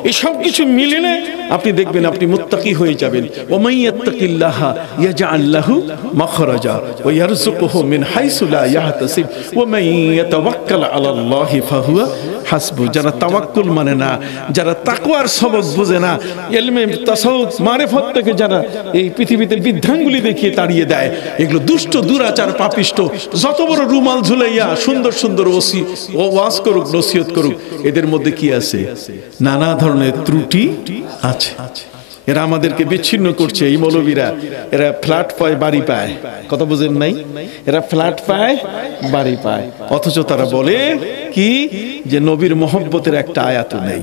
এই সব কিছু মিলিয়ে আপনি দেখবেন আপনি মুত্তাকি হয়ে যাবেন। ওয়া মাইয়াত্তাকিল্লাহা ইয়াজআল লাহু মাখরাজা ওয়া ইয়ারযুকুহু মিন হাইসু লা ইয়াহতাসিব ওয়া মান ইয়াতাওয়াক্কাল আলাল্লাহি ফাহুয়া হাসবু। যারা তাওয়াক্কুল মানে না, যারা তাকওয়ার সবক বোঝে না, ইলমে তাসাউফ মারিফত থেকে যারা এই পৃথিবীতে বিধানগুলি দেখিয়ে তাড়িয়ে দেয়, এগুলো দুষ্ট, দুরাচার, পাপিষ্ট, যত বড় রুমাল ঝুলাইয়া সুন্দর সুন্দর ওয়াজ করুক, নসিহত করুক, এদের মধ্যে কি আছে? নানা ধরনের ত্রুটি আছে। এরা আমাদেরকে বিচ্ছিন্ন করছে। এই মৌলবীরা, এরা ফ্ল্যাট পায়, বাড়ি পায়। কথা বুঝেন নাই? এরা ফ্ল্যাট পায়, বাড়ি পায়, অথচ তারা বলে কি যে নবীর মহব্বতের একটা আয়াতও নেই।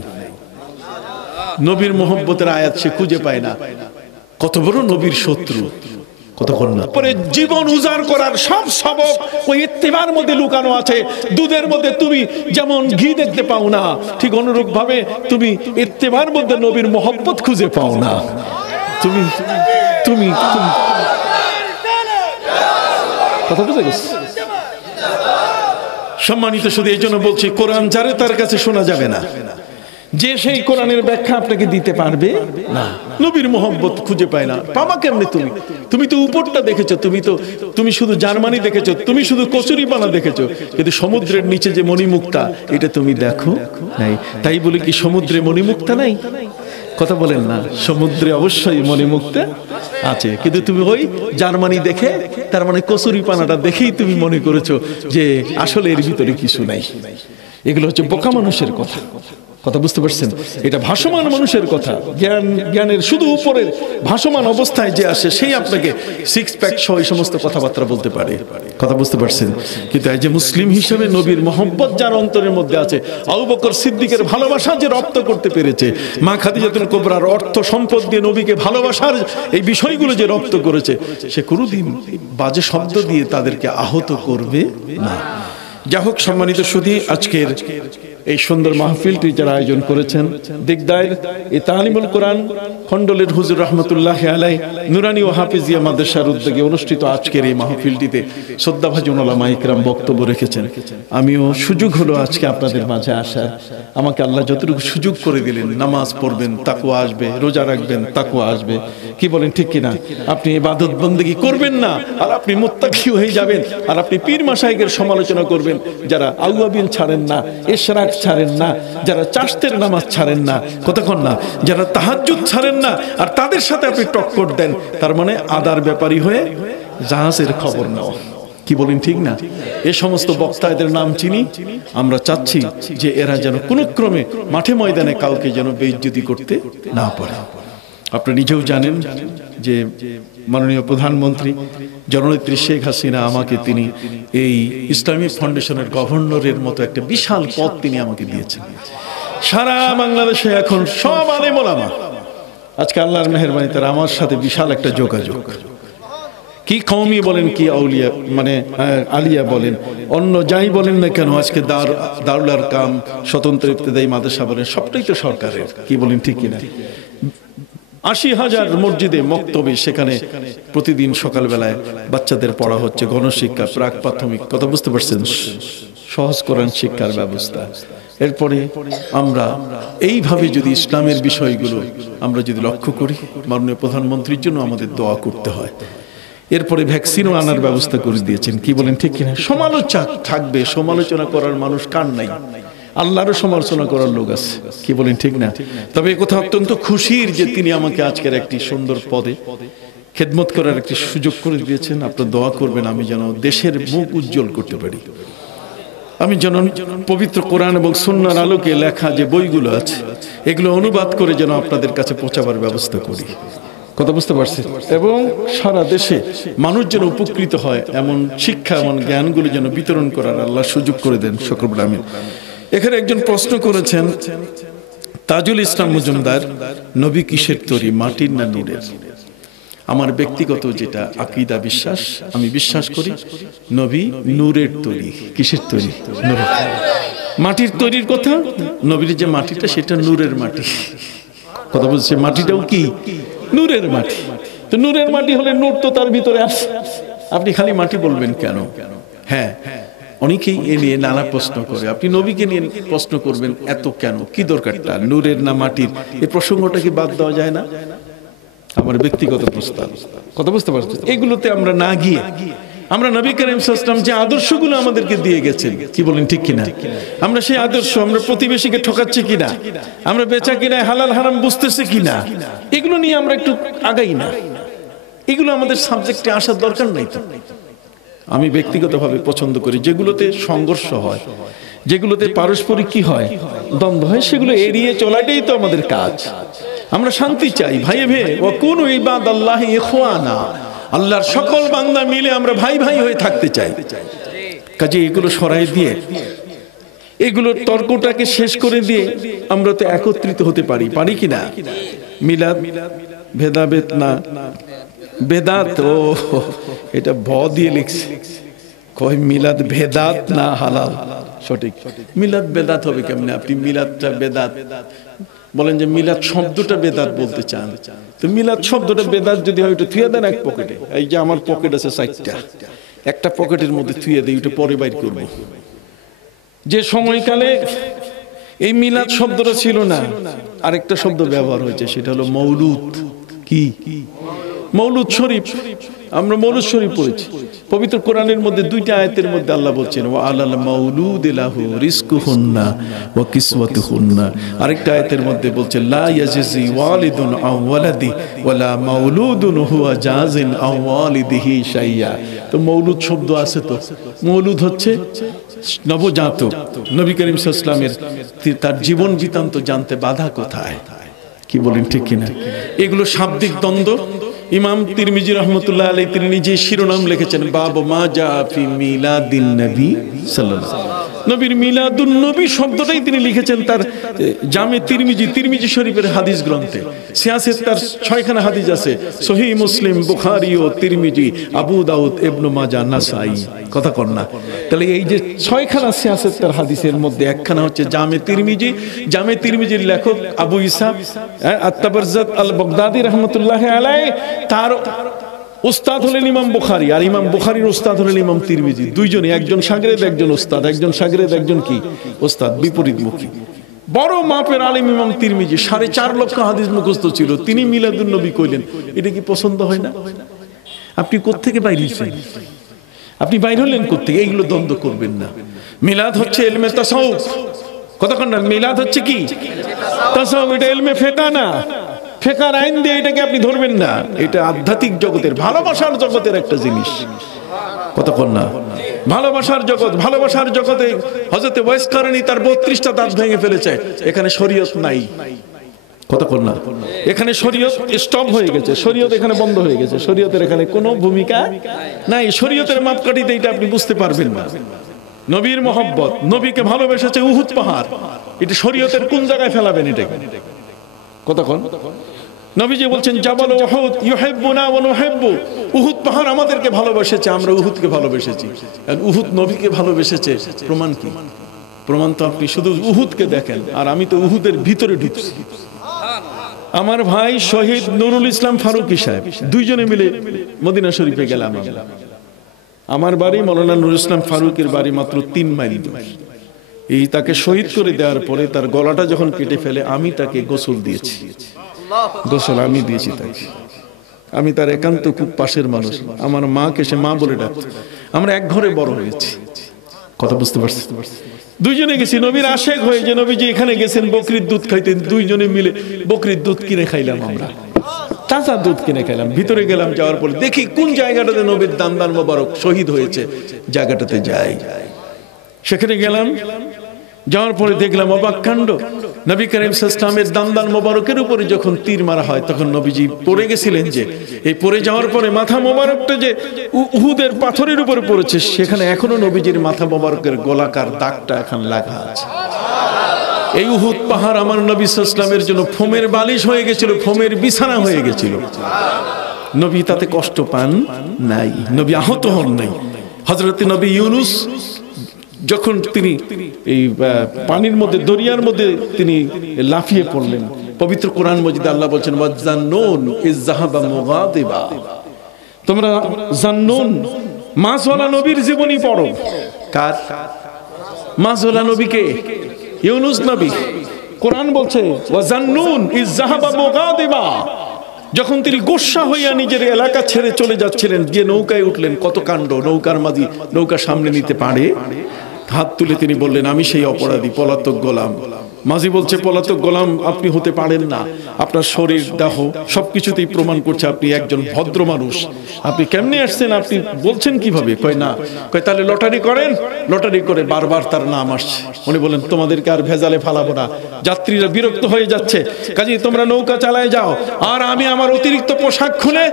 নবীর মহব্বতের আয়াত সে খুঁজে পায় না। কত বড় নবীর শত্রু। পরে জীবন উজাড় করার সব সবক ওই ইত্তেবার মধ্যে লুকানো আছে। দুধের মধ্যে তুমি যেমন ঘি দেখতে পাও না, ঠিক অনুরূপ ভাবে তুমি ইত্তেবার মধ্যে নবীর মহব্বত খুঁজে পাও না। তুমি তুমি কথা বুঝে গেছ? সম্মানিত, শুধু এই জন্য বলছি, কোরআন যারে তার কাছে শোনা যাবে না, যে সেই কোরআনের ব্যাখ্যা আপনাকে দিতে পারবে না। নবীর মোহব্বত খুঁজে পায় না, পাবা কেমনে? তুমি তো উপরটা দেখেছো, তুমি শুধু জার্মানি দেখেছো, তুমি শুধু কচুরিপানা দেখেছো, কিন্তু সমুদ্রের নিচে যে মণিমুক্তা, এটা তুমি দেখো নাই। তাই বলে কি সমুদ্রে মণিমুক্তা নাই? কথা বলেন না? সমুদ্রে অবশ্যই মণিমুক্তা আছে, কিন্তু তুমি ওই জার্মানি দেখে, তার মানে কচুরিপানাটা দেখেই তুমি মনে করেছো যে আসলে এর ভিতরে কিছু নাই। এগুলো হচ্ছে বোকা মানুষের কথা। কথা বুঝতে পারছেন? এটা ভাসমান মানুষের কথা। জ্ঞানের শুধু উপরের ভাসমান অবস্থায় যে আসে, সেই আপনাকে সিক্স প্যাক সহ এই সমস্ত কথাবার্তা বলতে পারে। কথা বুঝতে পারছেন? কিন্তু এই যে মুসলিম হিসেবে নবীর মহব্বত যার অন্তরের মধ্যে আছে, আবু বকর সিদ্দিকের ভালোবাসা যে রপ্ত করতে পেরেছে, মা খাদিজাতুল কুবরার অর্থ সম্পদ দিয়ে নবীকে ভালোবাসার এই বিষয়গুলো যে রপ্ত করেছে, সে কোনোদিন বাজে শব্দ দিয়ে তাদেরকে আহত করবে না। যা হোক, সম্মানিত সুধী, আজকের এই সুন্দর মাহফিলটি যারা আয়োজন করেছেন, দিগদায়ের এই তালিমুল কোরআন খণ্ডলের হুজুর রহমতুল্লাহ আলাই নুরানি ও হাফিজিয়া মাদ্রাসার উদ্যোগে অনুষ্ঠিত আজকের এই মাহফিলটিতে শ্রদ্ধাভাজন ওলামা ইকরাম বক্তব্য রেখেছেন। আমিও সুযোগ হলো আজকে আপনাদের মাঝে আসার। আমাকে আল্লাহ যতটুকু সুযোগ করে দিলেন, নামাজ পড়বেন তাকওয়া আসবে, রোজা রাখবেন তাকওয়া আসবে। কি বলেন, ঠিক কিনা? আপনি ইবাদত বন্দেগী করবেন না আর আপনি মুত্তাকি হয়ে যাবেন, আর আপনি পীর মাশায়েখের সমালোচনা করবেন, যারা আউয়াবিন ছাড়েন না, ইশরাক ছাড়েন না, যারা চাশতের নামাজ ছাড়েন না, কতক্ষণ না, যারা তাহাজ্জুদ ছাড়েন না, আর তাদের সাথে আপনি টক্কর দেন, তার মানে আদার ব্যাপারী হয়ে জাহাজের খবর নেওয়া। কি বলেন, ঠিক না? এই সমস্ত বক্তাদের নাম চিনি। আমরা চাচ্ছি যে এরা যেন কোনো ক্রমে মাঠে ময়দানে কাউকে যেন বেইজ্জতি করতে না পারে। আপনারা নিজেও জানেন যে মাননীয় প্রধানমন্ত্রী জননেত্রী শেখ হাসিনা আমাকে তিনি এই ইসলামিক ফাউন্ডেশনের গভর্নরের মতো একটা বিশাল পদ তিনি আমাকে দিয়েছেন। সারা বাংলাদেশে এখন সব আলেম ওলামা আজকে আল্লাহর মেহেরবানিতে আমার সাথে বিশাল একটা যোগাযোগ। কি কওমি বলেন, কি আউলিয়া মানে আলিয়া বলেন, অন্য যাই বলেন না কেন, আজকে দারুল আরকাম, স্বতন্ত্র ইবতেদায়ী মাদ্রাসা বলেন, সবটাই তো সরকারের। কি বলেন ঠিক কিনা? 80,000 মসজিদে মক্তবে, সেখানে প্রতিদিন সকালবেলায় বাচ্চাদের পড়া হচ্ছে গণশিক্ষা, প্রাক প্রাথমিক, কথা বুঝতে পারছেন, সহজ কোরআন শিক্ষার ব্যবস্থা। এরপরে আমরা এইভাবে যদি ইসলামের বিষয়গুলো আমরা যদি লক্ষ্য করি, মাননীয় প্রধানমন্ত্রীর জন্য আমাদের দোয়া করতে হয়। এরপরে ভ্যাকসিনও আনার ব্যবস্থা করে দিয়েছেন। কি বলেন ঠিক কিনা? সমালোচনা থাকবে, সমালোচনা করার মানুষ কার নাই? আল্লাহরও সমালোচনা করার লোক আছে। কি বলেন ঠিক না? তবে এ কথা অত্যন্ত খুশির যে তিনি আমাকে আজকের একটি সুন্দর পদে খেদমত করার একটি সুযোগ করে দিয়েছেন। আপনারা দোয়া করবেন আমি যেন দেশের মুখ উজ্জ্বল করতে পারি, আমি যেন পবিত্র কোরআন এবং সুন্নাহর আলোকে লেখা যে বইগুলো আছে এগুলো অনুবাদ করে যেন আপনাদের কাছে পৌঁছাবার ব্যবস্থা করি। কথা বুঝতে পারছেন? এবং সারা দেশে মানুষ যেন উপকৃত হয় এমন শিক্ষা, এমন জ্ঞানগুলো যেন বিতরণ করার আল্লাহ সুযোগ করে দেন সকল আমিন। এখানে একজন প্রশ্ন করেছেন, তাজুল ইসলাম মজুমদার, নবী কিসের তৈরি, মাটির না নূরের? আমার ব্যক্তিগত যেটা আকীদা বিশ্বাস, আমি বিশ্বাস করি নবী নূরের তৈরি। কিসের তৈরি? নূরের। মাটির তৈরির কথা, নবীর যে মাটিটা সেটা নূরের মাটি। কথা বলছে, মাটিটাও কি নূরের মাটি। তো নূরের মাটি হলে নূর তো তার ভিতরে আছে, আপনি খালি মাটি বলবেন কেন? হ্যাঁ, অনেকেই এ নিয়ে নানা প্রশ্ন করে, আপনি নবীকে নিয়ে প্রশ্ন করবেন এত কেন, কি দরকারটা, নূরের না মাটির? এই প্রসঙ্গটা কি বাদ দেওয়া যায় না? আমার ব্যক্তিগত প্রস্তাব। কথা বুঝতে পারছেন? এগুলোতে আমরা না গিয়ে আমরা নবী করিম সাল্লাল্লাহু আলাইহি ওয়াসাল্লাম যে আদর্শগুলো আমাদেরকে দিয়ে গেছেন, কি বলেন ঠিক কিনা, আমরা সেই আদর্শ, আমরা প্রতিবেশীকে ঠকাচ্ছি কিনা, আমরা বেচা কিনায় হালাল হারাম বুঝতেছি কিনা, এগুলো নিয়ে আমরা একটু আগাই না? এগুলো আমাদের সাবজেক্টে আসার দরকার নাই তো। আমি ব্যক্তিগতভাবে পছন্দ করি যেগুলোতে সংঘর্ষ হয়, যেগুলোতে পারস্পরিক কি হয়, দ্বন্দ্ব হয়, সেগুলো এড়িয়ে চলাটাই তো আমাদের কাজ। আমরা শান্তি চাই, ভাইয়ে ভাই, ওয়া কুনু ইবাদাল্লাহি ইখওয়ানা, আল্লাহর সকল বান্দা মিলে আমরা ভাই ভাই হয়ে থাকতে চাই। কাজে এগুলো সরাই দিয়ে, এগুলোর তর্কটাকে শেষ করে দিয়ে আমরা তো একত্রিত হতে পারি, পারি কিনা? মিলাদ ভেদাভেদ না, বেদাত, ও এটা ভ দিয়ে লিখছে, কয় মিলাদ ভেদাত না হালাল। সঠিক, মিলাদ বেদাত হবে কেমনে? আপনি মিলাদটা বেদাত বলেন, যে মিলাদ শব্দটা বেদাত বলতে চান, তো মিলাদ শব্দটা বেদাত যদি হয় ওটা থুয়ে দেন এক পকেটে। এই যে আমার পকেট আছে 4টা, একটা পকেটের মধ্যে থুয়ে দেই, ওটা পরে বাইর করব। যে সময়কালে এই মিলাদ শব্দটা ছিল না, আরেকটা শব্দ ব্যবহার হয়েছে, সেটা হলো মৌলুদ। কি? মৌলুদ শরীফ। আমরা মৌলুদ শরীফ পড়েছি পবিত্র কোরআনের মধ্যে, 2টা আয়াতের মধ্যে আল্লাহ বলছেন ওয়া আলাল মাউলুদি লাহু রিজকুহুন্না ওয়া কিসওয়াতুহুন্না। আরেকটা আয়াতের মধ্যে বলছেন লা ইয়াজজি ওয়ালিদুন আও ওয়ালাদি ওয়ালা মাউলুদুন হুয়া জাযিন আও ওয়ালিদিহি শাইয়া। তো মৌলুদ শব্দ আছে, তো মৌলুদ হচ্ছে নবজাতক। নবী করিম সাল্লাল্লাহু আলাইহি ওয়াসাল্লামের তার জীবন বৃত্তান্ত জানতে বাধা কোথায়? কি বলেন ঠিক কিনা? এগুলো শাব্দিক দ্বন্দ্ব। ইমাম তিরমিজি রাহমাতুল্লাহ আলাইহি তিনি নিজে শিরোনাম লিখেছেন, বাব মা জা ফি মিলাদিন নবী সাল্লাল্লাহু আলাইহি ওয়াসাল্লাম। নবীর মিলাদুন নবী শব্দটাই তিনি লিখেছেন তার জামে তিরমিজি শরীফের হাদিস গ্রন্থে। সিয়াসেত তার 6খানা হাদিস আছে, সহিহ মুসলিম, বুখারী ও তিরমিজি, আবু দাউদ, ইবনে মাজাহ, নাসাই। কথা কর না? তাহলে এই যে 6খানা সিয়াসেত তার হাদিসের মধ্যে একখানা হচ্ছে জামে তিরমিজি। জামে তিরমিজির লেখক আবু ইসা আত-তাবারজাত আল-বাগদাদি রাহমাতুল্লাহি আলাইহি, তার উস্তাদ হলেন ইমাম বুখারী, আর ইমাম বুখারীর উস্তাদ হলেন ইমাম তিরমিজি। দুইজনই, একজন শাগিরেদ, একজন উস্তাদ, একজন শাগিরেদ, একজন কি উস্তাদ, বিপরীতমুখী। বড় মাপের আলেম ইমাম তিরমিজি, 4.5 লক্ষ হাদিস মুখস্থ ছিল। তিনি মিলাদুন নবী কইলেন, এটা কি পছন্দ হয় না? আপনি কোত্থেকে বাইর হইছেন? আপনি বাইর হলেন কোত্থেকে? এইগুলো দ্বন্দ্ব করবেন না। মিলাদ হচ্ছে ইলমে তাসাউফ। কতক্ষণ না? মিলাদ হচ্ছে কি তাসাউফ, এটা ইলমে ফিকহ না। ফিকহের আইন দিয়ে এটাকে আপনি ধরবেন না। এটা আধ্যাত্মিক জগতের, ভালোবাসার জগতের একটা জিনিস। কতক্ষণ না? ভালোবাসার জগৎ। ভালোবাসার জগতে হযরতে ওয়াইস কারনী তার 32টা দাঁত ভেঙে ফেলেছে। এখানে শরীয়ত নাই। কতক্ষণ না? এখানে শরীয়ত স্টপ হয়ে গেছে, শরীয়ত এখানে বন্ধ হয়ে গেছে, শরীয়তের এখানে কোনো ভূমিকা নাই। শরীয়তের মাপকাঠিতে এটা আপনি বুঝতে পারবেন না। নবীর মহব্বত, নবীকে ভালোবেসেছে উহুদ পাহাড়। এটা শরীয়তের কোন জায়গায় ফেলাবেন? এটাকে কতক্ষণ নবীজি বলছেন জাবাল উহুদ ইউহিব্বুনা ওয়া নুহিব্বু, উহুদ পাহাড় আমাদেরকে ভালোবেসেছে, আমরা উহুদকে ভালোবেসেছি। আর উহুদ নবীকে ভালোবেসেছে, প্রমাণ কি? প্রমাণ তো আপনি শুধু উহুদকে দেখেন, আর আমি তো উহুদের ভিতরে ঢুকছি। আমার ভাই শহীদ নুরুল ইসলাম ফারুকী সাহেব, দুইজনে মিলে মদিনা শরীফে গেলাম। আমার বাড়ি মৌলানা নুরুল ইসলাম ফারুকের বাড়ি মাত্র 3 মাইল দূর। এই তাকে শহীদ করে দেওয়ার পরে তার গলাটা যখন কেটে ফেলে, আমি তাকে গোসল দিয়েছি। গোসল আমি দিয়েছি তাকে। আমি তার একান্ত খুব পাশের মানুষ। আমার মাকে সে মা বলে ডাকত। আমরা এক ঘরে বড় হয়েছি। কথা বুঝতে পারছি? দুইজনে গেছি নবীর আশেক হয়ে, যে নবীজি এখানে গেছেন বকরির দুধ খাইতেন, দুইজনে মিলে বকরির দুধ কিনে খাইলাম। আমরা তাজা দুধ কিনে খাইলাম। ভিতরে গেলাম, যাওয়ার পরে দেখি কোন জায়গাটাতে নবীর দান্দান মোবারক শহীদ হয়েছে, জায়গাটাতে যাই। সেখানে গেলাম, যাওয়ার পরে দেখলাম অবাক কাণ্ড। নবী করিম সাল্লাল্লাহু আলাইহি ওয়াসাল্লামের দান্দান মোবারকের উপরে যখন তীর মারা হয়, তখন নবীজি পড়ে গেছিলেন। যে এই পড়ে যাওয়ার পরে মাথা মোবারকটা যে উহুদের পাথরের উপরে পড়েছে, সেখানে এখনো নবীজির মাথা মোবারকের গোলাকার দাগটা এখন লাগা আছে। এই উহুদ পাহাড় আমার নবী সাল্লাল্লাহু আলাইহি ওয়াসাল্লামের জন্য ফোমের বালিশ হয়ে গেছিল, ফোমের বিছানা হয়ে গেছিল। নবী তাতে কষ্ট পান নাই, নবী আহত হন নাই। হযরত নবী ইউনুস যখন তিনি এই পানির মধ্যে, দরিয়ার মধ্যে তিনি লাফিয়ে পড়লেন, পবিত্র কোরআন মজিদে আল্লাহ বলছেন ওয়াজান্নুন ইজ যাহাবা মুগাদিবা। তোমরা জান্নুন, মাছওয়ালা নবীর জীবনী পড়ো। কার মাছওয়ালা নবীকে? ইউনুস নবী। কোরআন বলছে ওয়াজান্নুন ইজ যাহাবা মুগাদিবা, যখন তিনি গোসা হইয়া নিজের এলাকা ছেড়ে চলে যাচ্ছিলেন, যে নৌকায় উঠলেন, কত কাণ্ড। নৌকার মাঝি নৌকা সামনে নিতে পারে, হাত তুলে তিনি বললেন আমি সেই অপরাধী, পলাতক গোলাম। মাঝি বলছে পলাতক গোলাম আপনি হতে পারেন না, আপনার শরীর দেহ সবকিছুতেই প্রমাণ করছে আপনি একজন ভদ্র মানুষ। আপনি কেমনে আসছেন, আপনি বলছেন কিভাবে? কয় না। কয় তাহলে লটারি করেন। লটারি করে বারবার তার নাম আসছে। উনি বলেন তোমাদেরকে আর ভেজালে ফালাবো না, যাত্রীরা বিরক্ত হয়ে যাচ্ছে, কাজেই তোমরা নৌকা চালায় যাও, আর আমি আমার অতিরিক্ত পোশাক খুলে